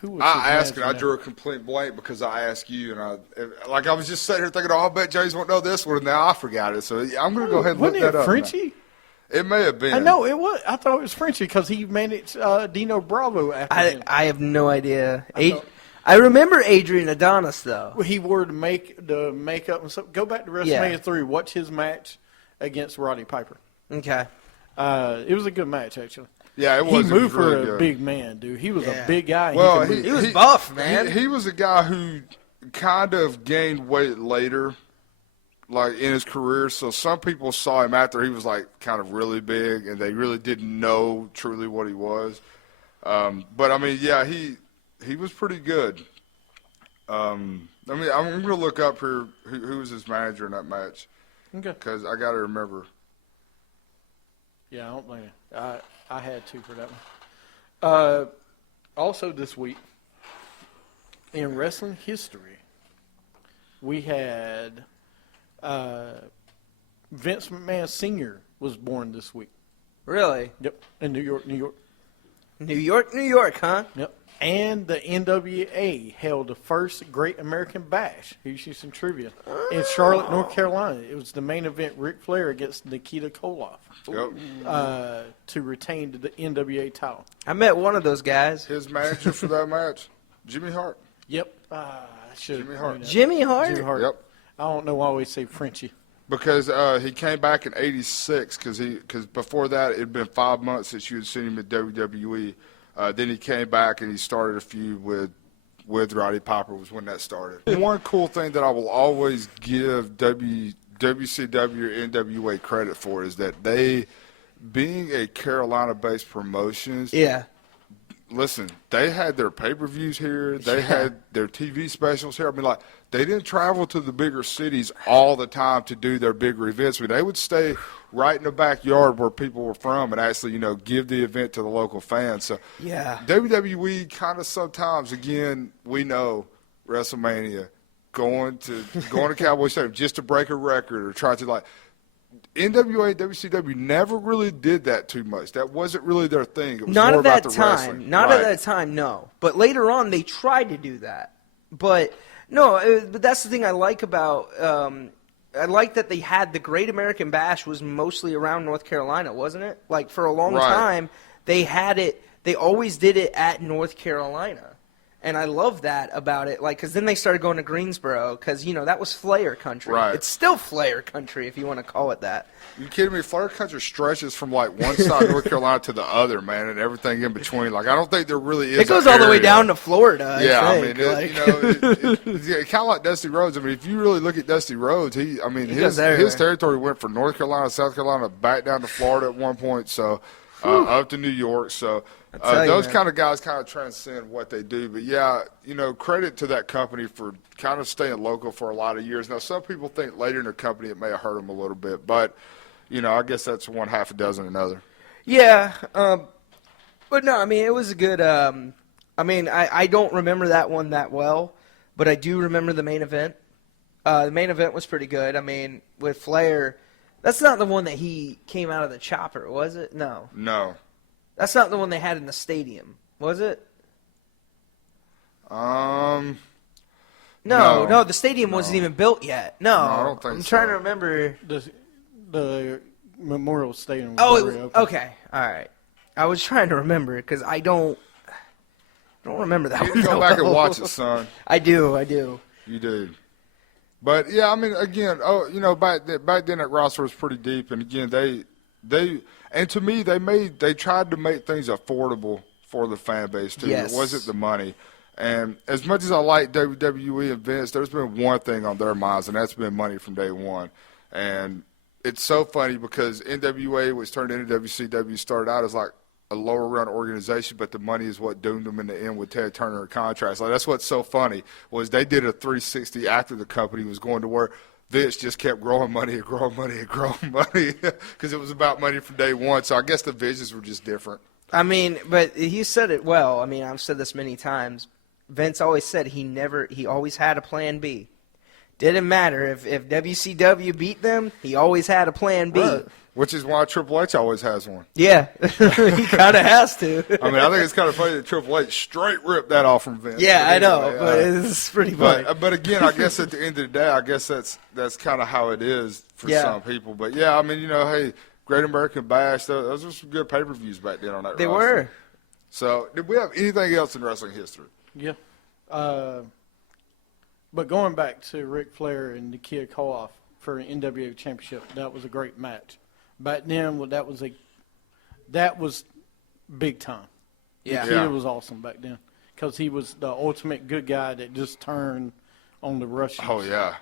Who was I his asked, and I manager drew a complete blank because I asked you, and I was just sitting here thinking, oh, I bet James won't know this one, and now I forgot it. So I'm going to go ahead and look Wasn't that it up. Frenchie? It may have been. I know it was. I thought it was Frenchie because he managed Dino Bravo after him. I have no idea. know. I remember Adrian Adonis though. He wore the makeup and stuff. Go back to WrestleMania 3. Watch his match against Roddy Piper. Okay. It was a good match actually. Yeah, it was. He It was moved for really a good. big man, dude. He was Yeah. a big guy. And Well, he could move. He was buff, man. He was a guy who kind of gained weight later, like in his career. So some people saw him after he was like kind of really big, and they really didn't know truly what he was. But I mean, yeah, he was pretty good. I mean, I'm going to look up here who was his manager in that match Okay. because I got to remember. Yeah, I don't blame you. I had to for that one. Also this week, in wrestling history, we had Vince McMahon Sr. was born this week. Really? Yep, in New York, New York. New York, huh? Yep. And the NWA held the first Great American Bash. Here's you some trivia. In Charlotte, North Carolina. It was the main event, Ric Flair against Nikita Koloff, Yep. to retain the NWA title. I met one of those guys. His manager for that match, Jimmy Hart. Yep. I should Jimmy Hart. Jimmy Hart? Jimmy Hart. Yep. I don't know why I always say Frenchie. Because he came back in '86 because before that it had been 5 months since you had seen him at WWE. Then he came back and he started a feud with Roddy Piper was when that started. One cool thing that I will always give WCW or NWA credit for is that they, being a Carolina-based promotions, Yeah. listen, they had their pay-per-views here. They had their TV specials here. I mean, like, they didn't travel to the bigger cities all the time to do their bigger events. I mean, they would stay right in the backyard where people were from and actually, give the event to the local fans. So Yeah. WWE kind of sometimes, again, we know WrestleMania, going to Cowboy Stadium just to break a record or try to, like, NWA and WCW never really did that too much. That wasn't really their thing. It was Not more at about that the time. wrestling. Not Right. at that time, no. But later on, they tried to do that. But no, but that's the thing I like about. I like that they had the Great American Bash was mostly around North Carolina, wasn't it? Like for a long Right. time, they had it. They always did it at North Carolina. And I love that about it, like, because then they started going to Greensboro, because, that was Flair country. Right. It's still Flair country, if you want to call it that. You kidding me? Flair country stretches from like one side of North Carolina to the other, man, and everything in between. Like, I don't think there really is. It goes an all the way area. down to Florida. Yeah, I I think. mean, like, it's kind of like Dusty Rhodes. I mean, if you really look at Dusty Rhodes, He his goes everywhere. his territory went from North Carolina, South Carolina, back down to Florida at one point. So up to New York. So tell you, those man. kind of guys kind of transcend what they do. But yeah, credit to that company for kind of staying local for a lot of years. Now, some people think later in their company it may have hurt them a little bit, but I guess that's one half a dozen another. Yeah, but no, I mean, it was a good. I don't remember that one that well, but I do remember the main event. The main event was pretty good. I mean, with Flair, that's not the one that he came out of the chopper, was it? No, No. that's not the one they had in the stadium, was it? No. No, the stadium wasn't even built yet. No, I don't think I'm so. trying to remember. The Memorial Stadium was Oh, already open. okay, all right. I was trying to remember because I don't remember that You need one. to go that back and well. watch it, son. I do. You do. But yeah, I mean, again, back then that roster was pretty deep, and again, and to me, they tried to make things affordable for the fan base too. Yes. It wasn't the money. And as much as I like WWE and Vince, there's been one thing on their minds, and that's been money from day one. And it's so funny because NWA, which turned into WCW, started out as like a lower run organization, but the money is what doomed them in the end with Ted Turner contracts. Like, that's what's so funny was they did a 360 after the company was going to work. Vince just kept growing money and growing money and growing money because it was about money from day one. So I guess the visions were just different. I mean, but he said it well. I mean, I've said this many times. Vince always said he always had a plan B. Didn't matter. If WCW beat them, he always had a plan B. Right. Which is why Triple H always has one. Yeah, he kind of has to. I mean, I think it's kind of funny that Triple H straight ripped that off from Vince. Yeah, I know, anyway, but it's pretty funny. But again, I guess at the end of the day, I guess that's kind of how it is for Yeah. some people. But yeah, I mean, hey, Great American Bash, those were some good pay-per-views back then on that They roster. were. So, did we have anything else in wrestling history? Yeah. But going back to Ric Flair and the Kid Koloff for an NWA Championship, that was a great match. Back then, that was big time. Yeah. The Kid was awesome back then because he was the ultimate good guy that just turned on the Russians. Oh, yeah.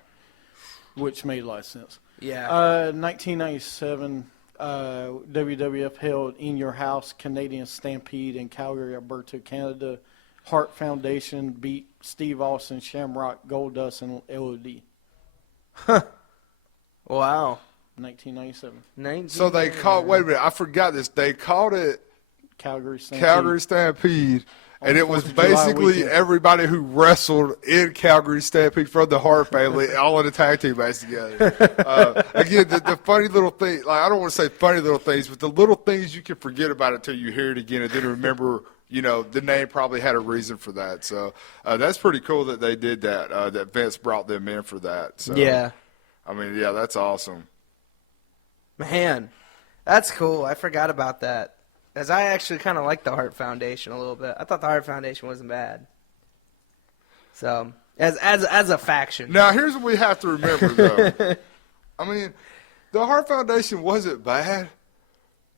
Which made a lot of sense. Yeah. 1997, WWF held In Your House Canadian Stampede in Calgary, Alberta, Canada. Hart Foundation beat Steve Austin, Shamrock, Goldust, and LOD. Wow. 1997. So they called, wait a minute, I forgot this. They called it Calgary Stampede. Calgary Stampede, and it was 4th of July basically weekend. everybody who wrestled in Calgary Stampede from the Hart family, all in a tag team match together. Again, the funny little thing, like I don't want to say funny little things, but the little things you can forget about it until you hear it again and then remember, the name probably had a reason for that. So that's pretty cool that they did that, that Vince brought them in for that. So, Yeah. I mean, yeah, that's awesome. Man, that's cool. I forgot about that. As I actually kind of like the Hart Foundation a little bit. I thought the Hart Foundation wasn't bad. So, as a faction. Now, here's what we have to remember, though. I mean, the Hart Foundation wasn't bad,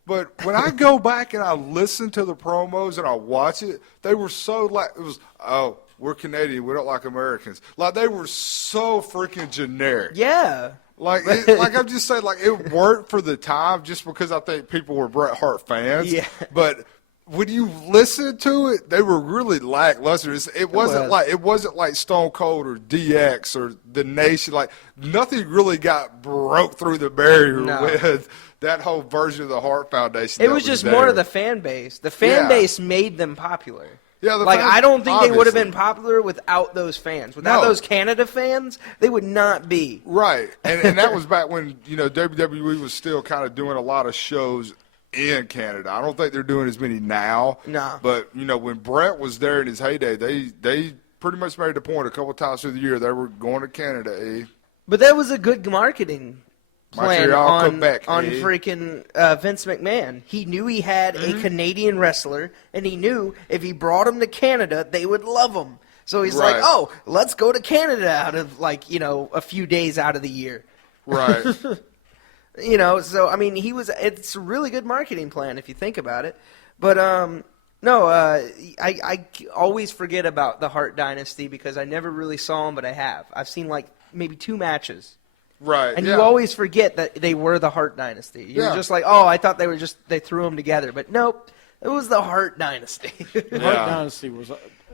but when I go back and I listen to the promos and I watch it, they were so like, it was, oh, we're Canadian, we don't like Americans. Like, they were so freaking generic. Yeah. Like I'm just saying, like, it worked for the time just because I think people were Bret Hart fans. Yeah. But when you listen to it, they were really lackluster. It wasn't like Stone Cold or DX or The Nation. Like, nothing really got broke through the barrier No. with that whole version of the Hart Foundation. It that was just there. more of the fan base. The fan Yeah. base made them popular. Yeah, the like, fans- I don't think they would have been obviously. popular without those fans. Without No. those Canada fans, they would not be. Right, and that was back when WWE was still kind of doing a lot of shows in Canada. I don't think they're doing as many now. No. But when Brett was there in his heyday, they pretty much made the point a couple times through the year they were going to Canada. But that was a good marketing plan Montreal, on Quebec, freaking Vince McMahon. He knew he had a Canadian wrestler, and he knew if he brought him to Canada, they would love him. So he's like, Right. oh, let's go to Canada out of, a few days out of the year. Right. So, I mean, it's a really good marketing plan if you think about it. But, no, I always forget about the Hart Dynasty because I never really saw them, but I have. I've seen, maybe 2 matches. Right. And yeah. you always forget that they were the Hart Dynasty. You're Yeah. just like, oh, I thought they threw them together. But nope, it was the Hart Dynasty. The Yeah. Hart Dynasty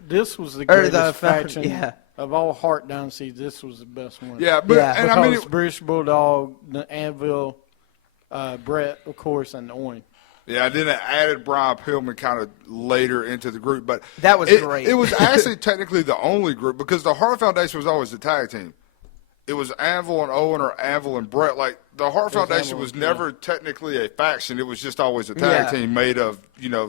this was the Or greatest the faction yeah. of all Hart Dynasties. This was the best one. Yeah, but Yeah. and I mean, Because British Bulldog, the Anvil, Brett, of course, and Owen. yeah, then it added Brian Pillman kind of later into the group, but That was great. It was actually technically the only group because the Hart Foundation was always the tag team. It was Anvil and Owen or Anvil and Brett. Like the Hart Foundation Anvil, was yeah. never technically a faction. It was just always a tag Yeah. team made of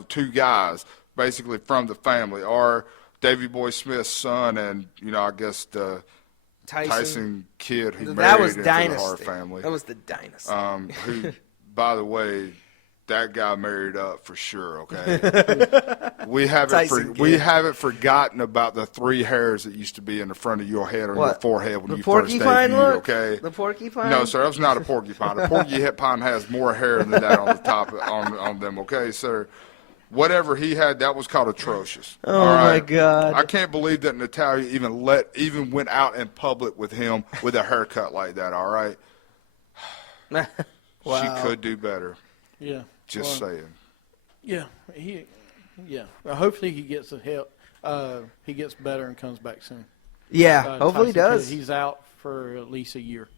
2 guys basically from the family, or Davey Boy Smith's son, and I guess the Tyson kid who That married was into Dynasty. the Hart family. That was the Dynasty. Who, by the way, that guy married up for sure. Okay, we Tyson haven't forgotten about the 3 hairs that used to be in the front of your head or your What? forehead when The you first porcupine debuted. look? Okay, The porcupine? no, sir, that's not a porcupine. A porcupine has more hair than that on the top on them. Okay, sir. Whatever he had, that was called atrocious. Oh, All my right? God. I can't believe that Natalia even went out in public with him with a haircut like that. All right, Wow. she could do better. Yeah. Just Well, saying. Yeah. Well, hopefully he gets the help. He gets better and comes back soon. Yeah, hopefully he Tyson does. Kidd, he's out for at least a year.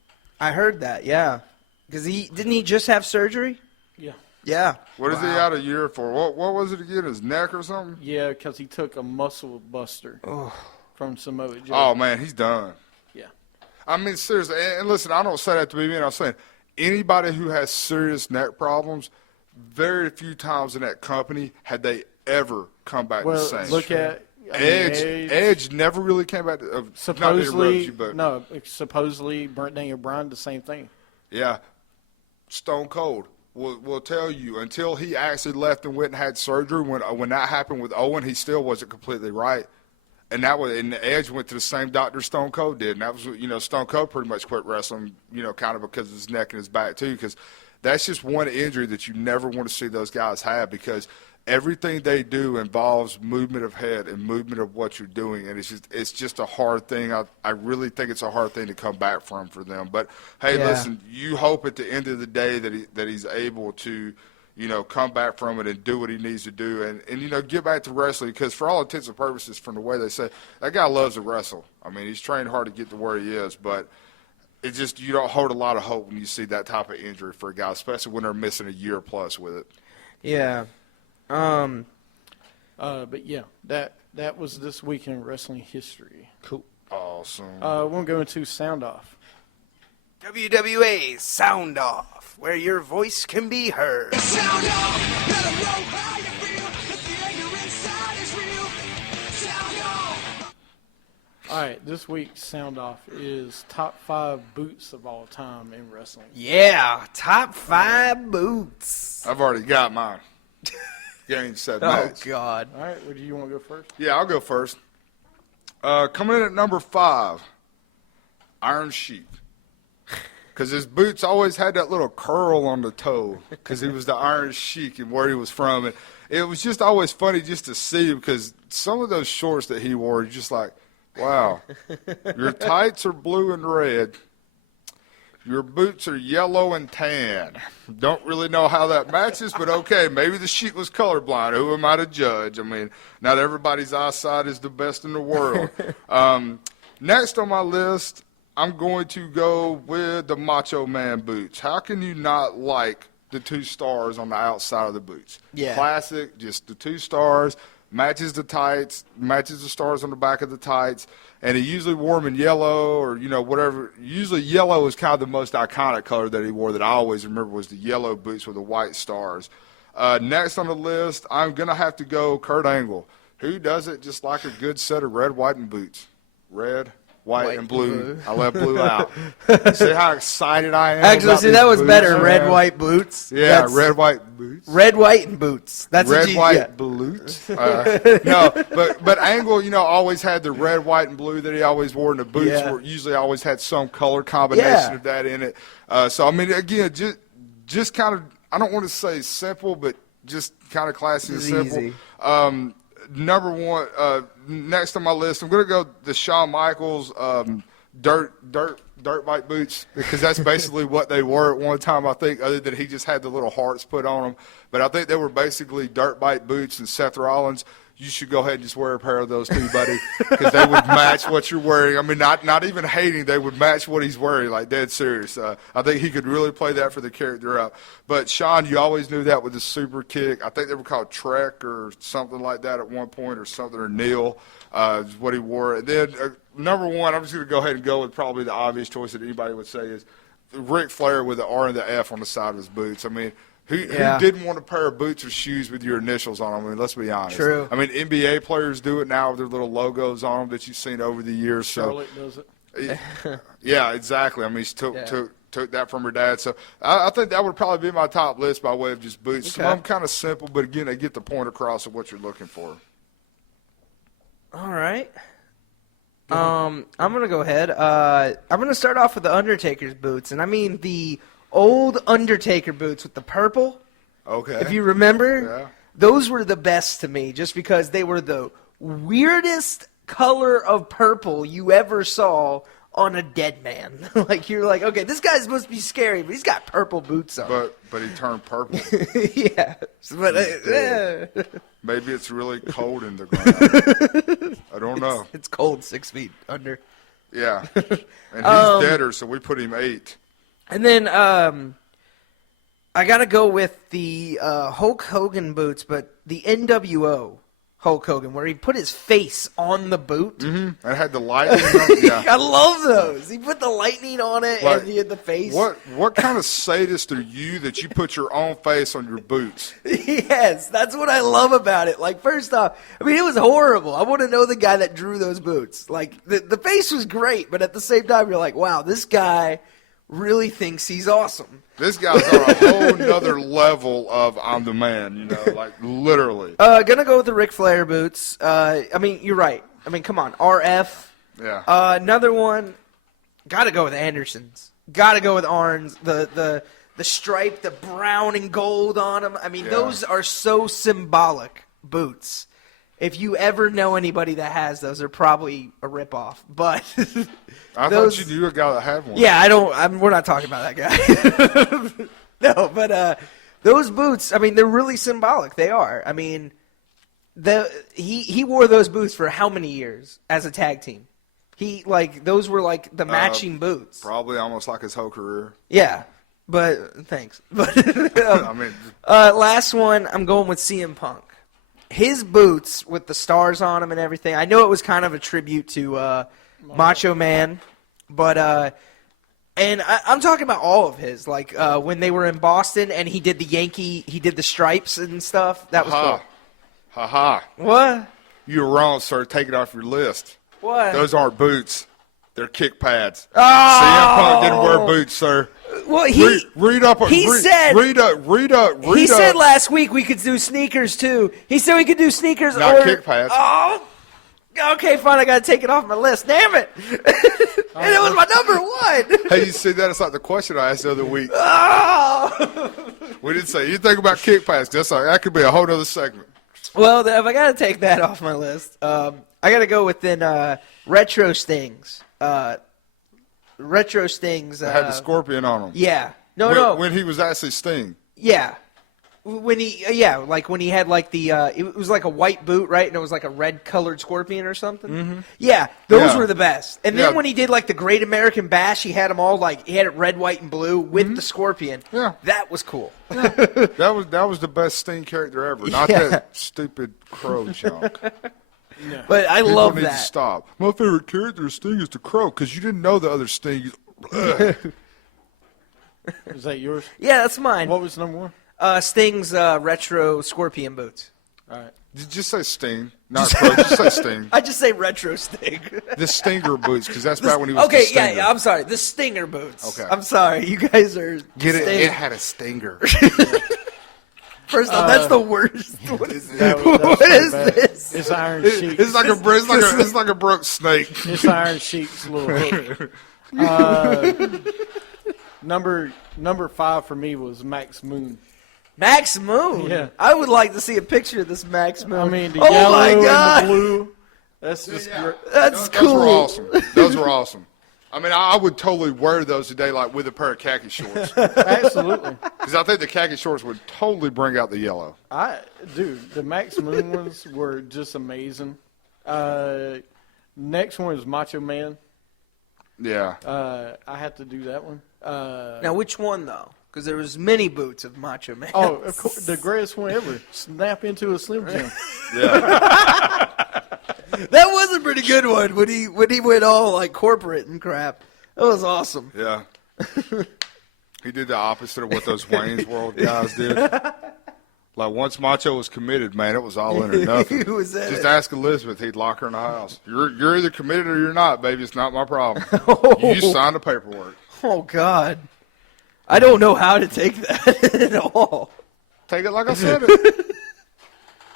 I heard that, yeah. Because didn't he just have surgery? Yeah. Yeah. What is he out a year for? What was it again? His neck or something? Yeah, because he took a muscle buster from Samoa Joe. Oh man, he's done. Yeah. I mean, seriously, and listen, I don't say that to be mean. I'm saying anybody who has serious neck problems, very few times in that company had they ever come back Well, the same. look at I mean, Edge never really came back. Supposedly, not supposedly Daniel Bryan the same thing. yeah, Stone Cold will tell you until he actually left and went and had surgery. When that happened with Owen, he still wasn't completely right. And Edge went to the same doctor Stone Cold did, and that was Stone Cold pretty much quit wrestling, kind of because of his neck and his back too, because that's just one injury that you never want to see those guys have, because everything they do involves movement of head and movement of what you're doing, and it's just a hard thing. I really think it's a hard thing to come back from for them. But hey, listen, you hope at the end of the day that he's able to, come back from it and do what he needs to do, and get back to wrestling, because for all intents and purposes, from the way they say, that guy loves to wrestle. I mean, he's trained hard to get to where he is, but it's just you don't hold a lot of hope when you see that type of injury for a guy, especially when they're missing a year plus with it. Yeah. But yeah, that was this week in wrestling history. Cool. Awesome. We'll go into Sound Off. WWA Sound Off, where your voice can be heard. Sound off, let 'em know how you feel. If the anger inside is real, sound off. All right, this week's Sound Off is top 5 boots of all time in wrestling. Yeah, top 5 boots. I've already got mine. Game, set, Oh, match. God. All right, well, do you want to go first? Yeah, I'll go first. Coming in at number 5, Iron Sheik. Because his boots always had that little curl on the toe, because he was the Iron Sheik and where he was from. And it was just always funny just to see, because some of those shorts that he wore, you're just like, wow, your tights are blue and red. Your boots are yellow and tan. Don't really know how that matches, but okay, maybe the Sheik was colorblind. Who am I to judge? I mean, not everybody's eyesight is the best in the world. Next on my list, I'm going to go with the Macho Man boots. How can you not like the 2 stars on the outside of the boots? Yeah. Classic, just the 2 stars, matches the tights, matches the stars on the back of the tights, and he usually wore them in yellow or, whatever. Usually yellow is kind of the most iconic color that he wore that I always remember was the yellow boots with the white stars. Next on the list, I'm going to have to go Kurt Angle. Who doesn't just like a good set of red, white, and boots? Red, white, and blue. I left blue out. See how excited I am? Actually, about see, these that was boots, better. man? Red, white boots. Yeah, That's- red, white boots. Red, white, and boots. That's Red, what you white, yeah. boots. No, but Angle, always had the red, white, and blue that he always wore, and the boots Yeah. were usually always had some color combination Yeah. of that in it. So I mean, again, just kind of, I don't want to say simple, but just kind of classy and It's simple. easy. Number 1, next on my list, I'm going to go the Shawn Michaels dirt bike boots, because that's basically what they were at one time, I think, other than he just had the little hearts put on them. But I think they were basically dirt bike boots, and Seth Rollins, you should go ahead and just wear a pair of those too, buddy, because they would match what you're wearing. I mean, not even hating, they would match what he's wearing, like dead serious. I think he could really play that for the character up. But Shawn, you always knew that with the super kick. I think they were called Trek or something like that at one point, or something, or Neil is what he wore. And then number 1, I'm just going to go ahead and go with probably the obvious choice that anybody would say is Ric Flair with the R and the F on the side of his boots. I mean, who didn't want a pair of boots or shoes with your initials on them? I mean, let's be honest. True. I mean, NBA players do it now with their little logos on them that you've seen over the years. Charlotte does it. Yeah, exactly. I mean, she took that from her dad. So I think that would probably be my top list by way of just boots. Some of them kind of simple, but again, they get the point across of what you're looking for. All right. I'm going to go ahead. I'm going to start off with the Undertaker's boots, and I mean the old Undertaker boots with the purple. Okay. If you remember, Yeah. those were the best to me just because they were the weirdest color of purple you ever saw on a dead man. Like, you're like, okay, this guy's supposed to be scary, but he's got purple boots on. But he turned purple. Yeah. But, Maybe it's really cold in the ground. I don't know. it's cold 6 feet under. Yeah. And he's deader, so we put him 8. And then I got to go with the Hulk Hogan boots, but the NWO Hulk Hogan, where he put his face on the boot. And it had the lightning. Yeah. I love those. He put the lightning on it, Like, and he had the face. What kind of sadist are you that you put your own face on your boots? Yes, that's what I love about it. Like, first off, I mean, it was horrible. I want to know the guy that drew those boots. Like, the face was great, but at the same time, you're like, wow, this guy really thinks he's awesome. This guy's on a whole nother level of I'm the man, you know, like literally. Gonna go with the Ric Flair boots. I mean, you're right. I mean, come on, RF. Yeah. Another one, gotta go with Anderson's. Gotta go with Arn's. The stripe, the brown and gold on them. I mean, Yeah. those are so symbolic boots. If you ever know anybody that has those, they're probably a ripoff. But I thought you knew a guy that had one. yeah, we're not talking about that guy. No, but those boots, I mean, they're really symbolic. They are. I mean, he wore those boots for how many years as a tag team? Those were like the matching boots. Probably almost like his whole career. Yeah, but thanks. But I mean, last one, I'm going with CM Punk. His boots with the stars on them and everything. I know it was kind of a tribute to Macho Man, but and I'm talking about all of his. Like when they were in Boston and he did the stripes and stuff. That was cool. Ha. What? You're wrong, sir. Take it off your list. What? Those aren't boots. They're kick pads. Oh! CM Punk didn't wear boots, sir. Well, Read up. He said last week we could do sneakers too. He said we could do sneakers Not or kick pads. Oh, okay, fine. I gotta take it off my list. Damn it! And it was my number one. Hey, you see that? It's like the question I asked the other week. Oh. We didn't say anything about kick pads. That could be a whole other segment. Well, if I gotta take that off my list, I gotta go within retro stings. Retro stings. It had the scorpion on them. Yeah. No. When he was actually Sting. Yeah. When he, like when he had like the, it was like a white boot, right? And it was like a red colored scorpion or something. Mm-hmm. Yeah, those were the best. And then when he did like the Great American Bash, he had them all like, he had it red, white, and blue with the scorpion. Yeah. That was cool. That was the best Sting character ever. Not that stupid crow junk. But I People love need that. to stop. My favorite character of Sting is the crow because you didn't know the other Sting. Is that yours? Yeah, that's mine. What was number one? Sting's retro scorpion boots. All right. Did you just say Sting? Not crow. Just say Sting. I just say retro Sting. The Stinger boots because that's back when he was Okay, the Stinger. yeah, I'm sorry. The Stinger boots. Okay. I'm sorry. You guys are Get it? Sting. It had a stinger. First off, that's the worst. What is That What was is so bad. this? It's Iron Sheik. It's like a broke snake. It's Iron Sheik's little hook. Number 5 for me was Max Moon. Max Moon. Yeah. I would like to see a picture of this Max Moon. I mean, the oh yellow my God. and the blue. That's just great. That's Those cool. were awesome. Those were awesome. I mean, I would totally wear those today, like with a pair of khaki shorts, Absolutely. because I think the khaki shorts would totally bring out the yellow. Dude, the Max Moon ones were just amazing. Next one is Macho Man. Yeah. I had to do that one. Now, which one though? Because there was many boots of Macho Man. Oh, of course, the greatest one ever. Snap into a Slim Jim. Yeah. That was a pretty good one when he went all like corporate and crap. That was awesome. Yeah. He did the opposite of what those Wayne's World guys did. Like once Macho was committed, man, it was all in or nothing. He was in Just it. ask Elizabeth; he'd lock her in the house. You're either committed or you're not, baby. It's not my problem. You signed the paperwork. Oh God, I don't know how to take that at all. Take it like I said it.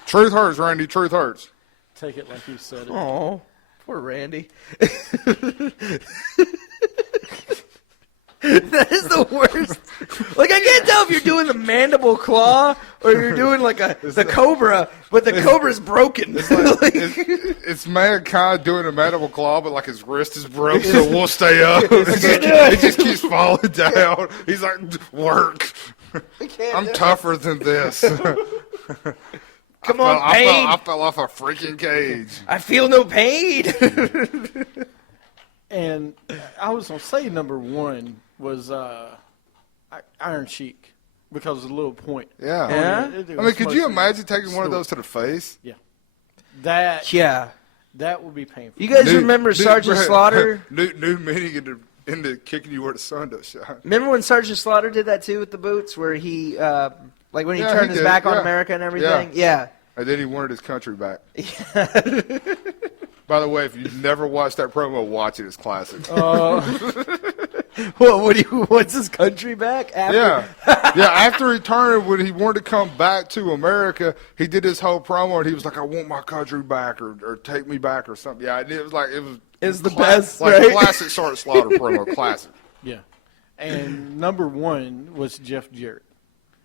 Truth hurts, Randy. Truth hurts. Take it like you said it. Oh, poor Randy. That is the worst. Like, I can't tell if you're doing the mandible claw or you're doing like the cobra, but the cobra's broken. Like, It's mankind doing a mandible claw, but like his wrist is broke, so we'll stay up. It just keeps falling down. He's like, work. I can't I'm do it. tougher than this. Come on, pain. I fell off a freaking cage. I feel no pain. And I was going to say number 1 was Iron Sheik because of the little point. Yeah. Yeah? It I was mean, could you supposed to be imagine taking one of snort. those to the face? Yeah. Yeah. That would be painful. You guys remember Sergeant Slaughter? New meaning into kicking you where the sun does shine. Remember when Sergeant Slaughter did that too with the boots, where he, like when he Yeah, turned he his did, back on yeah. America and everything? Yeah. And then he wanted his country back. By the way, if you've never watched that promo, watch it. It's classic. What's his country back? After? Yeah. Yeah, after he turned, when he wanted to come back to America, he did this whole promo, and he was like, I want my country back, or take me back, or something. Yeah, it was like, it was the best, like right? classic Sergeant Slaughter promo, classic. Yeah. And number one was Jeff Jarrett.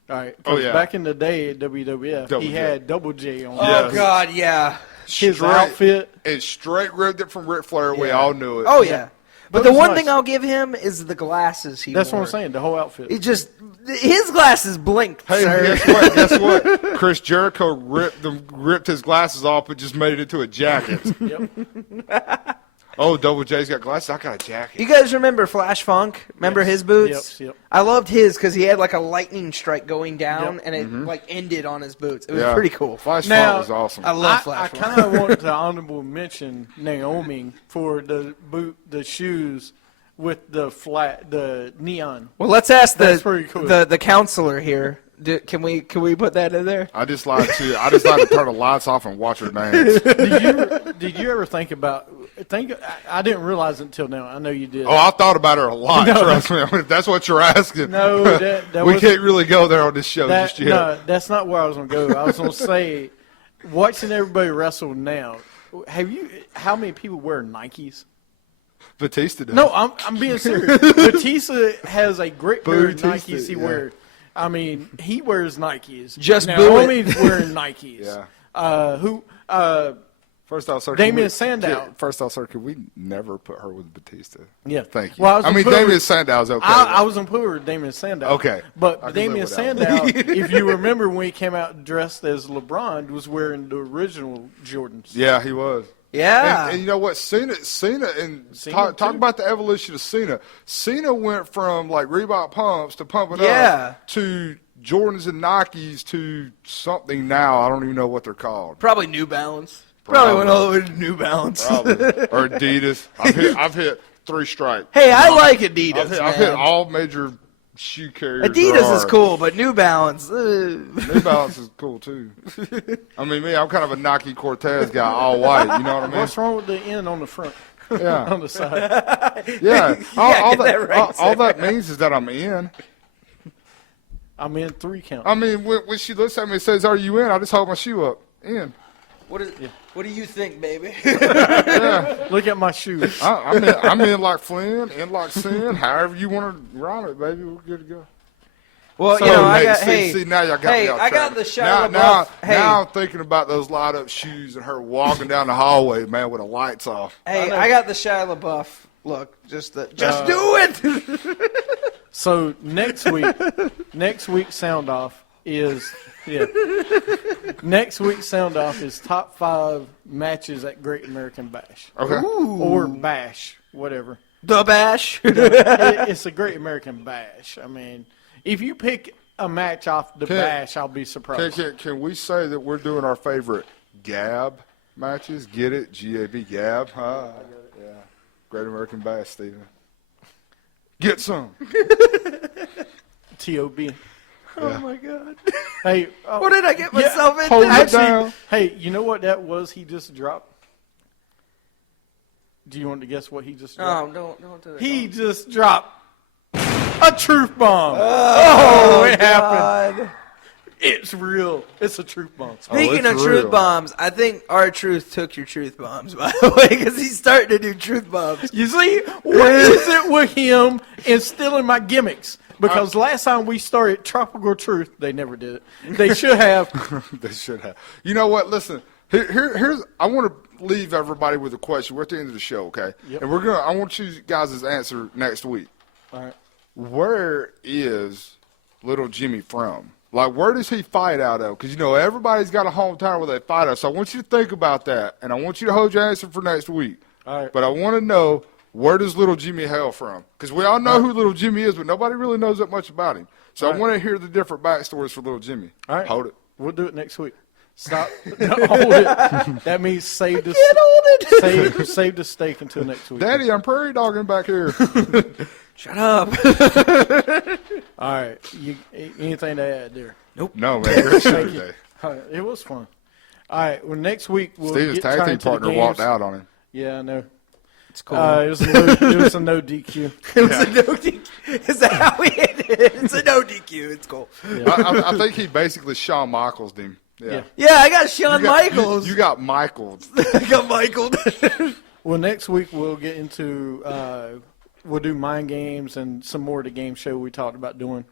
All right. 'Cause Oh, yeah. back in the day at WWF, Double he J. had Double J on. Oh, Yes. God, yeah. His Straight- outfit. And straight ripped it from Ric Flair. We Yeah. all knew it. Oh, yeah. But But the it was one nice. thing I'll give him is the glasses he That's wore. what I'm saying. The whole outfit. He just, his glasses blinked, Hey, sir. guess what? Chris Jericho ripped his glasses off and just made it into a jacket. Yep. Oh, Double J's got glasses. I got a jacket. You guys remember Flash Funk? Remember Yes. his boots? Yep. I loved his because he had like a lightning strike going down, Yep. and it like ended on his boots. It was Yeah. pretty cool. Flash Now- Funk was awesome. I love I Flash Funk. kind of want to honorable mention Naomi for the shoes with the neon. Well, let's ask That's pretty cool. the counselor here. Can we put that in there? I just like to turn the lights off and watch her dance. Did you ever think about? I didn't realize it until now. I know you did. Oh, I thought about her a lot. Trust me. If that's what you're asking. No, that we wasn't- can't really go there on this show just yet. No, that's not where I was gonna go. I was gonna say, watching everybody wrestle now. How many people wear Nikes? Batista does. No, I'm being serious. Batista has a great pair of Batista, Nikes he yeah. wears. I mean, he wears Nikes. Just boo it. Naomi's wearing Nikes. Yeah. First off, sir. Damien Sandow. First off, sir, could we never put her with Batista? Yeah. Thank you. Well, I mean, Damien Sandow's okay. I was gonna put her with Damien Sandow. Okay. I But can live Damien with that Sandow, if you remember when he came out dressed as LeBron, was wearing the original Jordans. Yeah, he was. Yeah. And you know what? Cena and Cena talk too. about the evolution of Cena. Cena went from like Reebok pumps to pumping Yeah. up to Jordans and Nikes to something now. I don't even know what they're called. Probably New Balance. Probably went all the way to New Balance. Probably. Or Adidas. I've hit 3 strikes. Hey, I like Adidas. I've hit man. all major shoe carriers. Adidas there is are. cool, but New Balance. New Balance is cool too. I mean, I'm kind of a Nike Cortez guy, all white. You know what I mean? What's wrong with the N on the front? Yeah. On the side. Yeah. All get that right, all that means is that I'm in. I'm in 3 count. I mean, when she looks at me and says, "Are you in?" I just hold my shoe up. In. What do you think, baby? Look at my shoes. I'm in like Flynn, in like Sin. However you want to run it, baby, we're good to go. Well, So, you know, I hey, got see, now y'all got me hey, off I track. got the Shia now, LaBeouf. Hey, now I'm thinking about those light up shoes and her walking down the hallway, man, with the lights off. hey, I got the Shia LaBeouf look. Just do it. So next week's sound off is next week's sound off is top 5 matches at Great American Bash. Okay. Or Bash, whatever. The Bash. It's a Great American Bash. I mean, if you pick a match off the Bash, I'll be surprised. Can we say that we're doing our favorite Gab matches? Get it? G-A-B, Gab? Huh? Yeah. Great American Bash, Steven. Get some. T.O.B. Oh my God. Hey, What did I get myself into? hold it actually, down. hey, you know what that was he just dropped? Do you want to guess what he just dropped? Oh, don't do that. He just dropped a truth bomb. Oh, it happened. God. It's real. It's a truth bomb. Speaking it's of truth real. bombs, I think R-Truth took your truth bombs, by the way, because he's starting to do truth bombs. You see, what is it with him and stealing my gimmicks? Because last time we started Tropical Truth, they never did it. They should have. They should have. You know what? Listen, here's. I want to leave everybody with a question. We're at the end of the show, okay? Yep. And I want you guys' answer next week. All right. Where is little Jimmy from? Like, where does he fight out of? Because, you know, everybody's got a hometown where they fight out. So I want you to think about that, and I want you to hold your answer for next week. All right. But I want to know, where does little Jimmy hail from? Because we all know who little Jimmy is, but nobody really knows that much about him. So I want to hear the different backstories for little Jimmy. All right. Hold it. We'll do it next week. Stop. Hold it. That means save the save the steak until next week. Daddy, I'm prairie dogging back here. Shut up. All right. Anything to add there? No, man. Great show Thank you. today. All right, it was fun. All right. Well, next week we'll Steve's get tag turned team to the partner games. walked out on him. Yeah, I know. It's cool. It was a no DQ. It was a no DQ. Is that how we ended it? It's a no DQ. It's cool. I think he basically Shawn Michaels him. Yeah. Yeah, I got Shawn Michaels. You got Michaels. I got Michael. Well, next week we'll get into we'll do mind games and some more of the game show we talked about doing.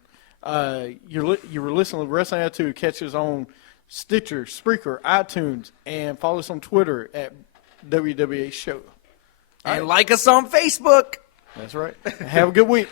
You were listening to Wrestling Attitude. Catch us on Stitcher, Spreaker, iTunes, and follow us on Twitter at WWA Show. And like us on Facebook. That's right. Have a good week.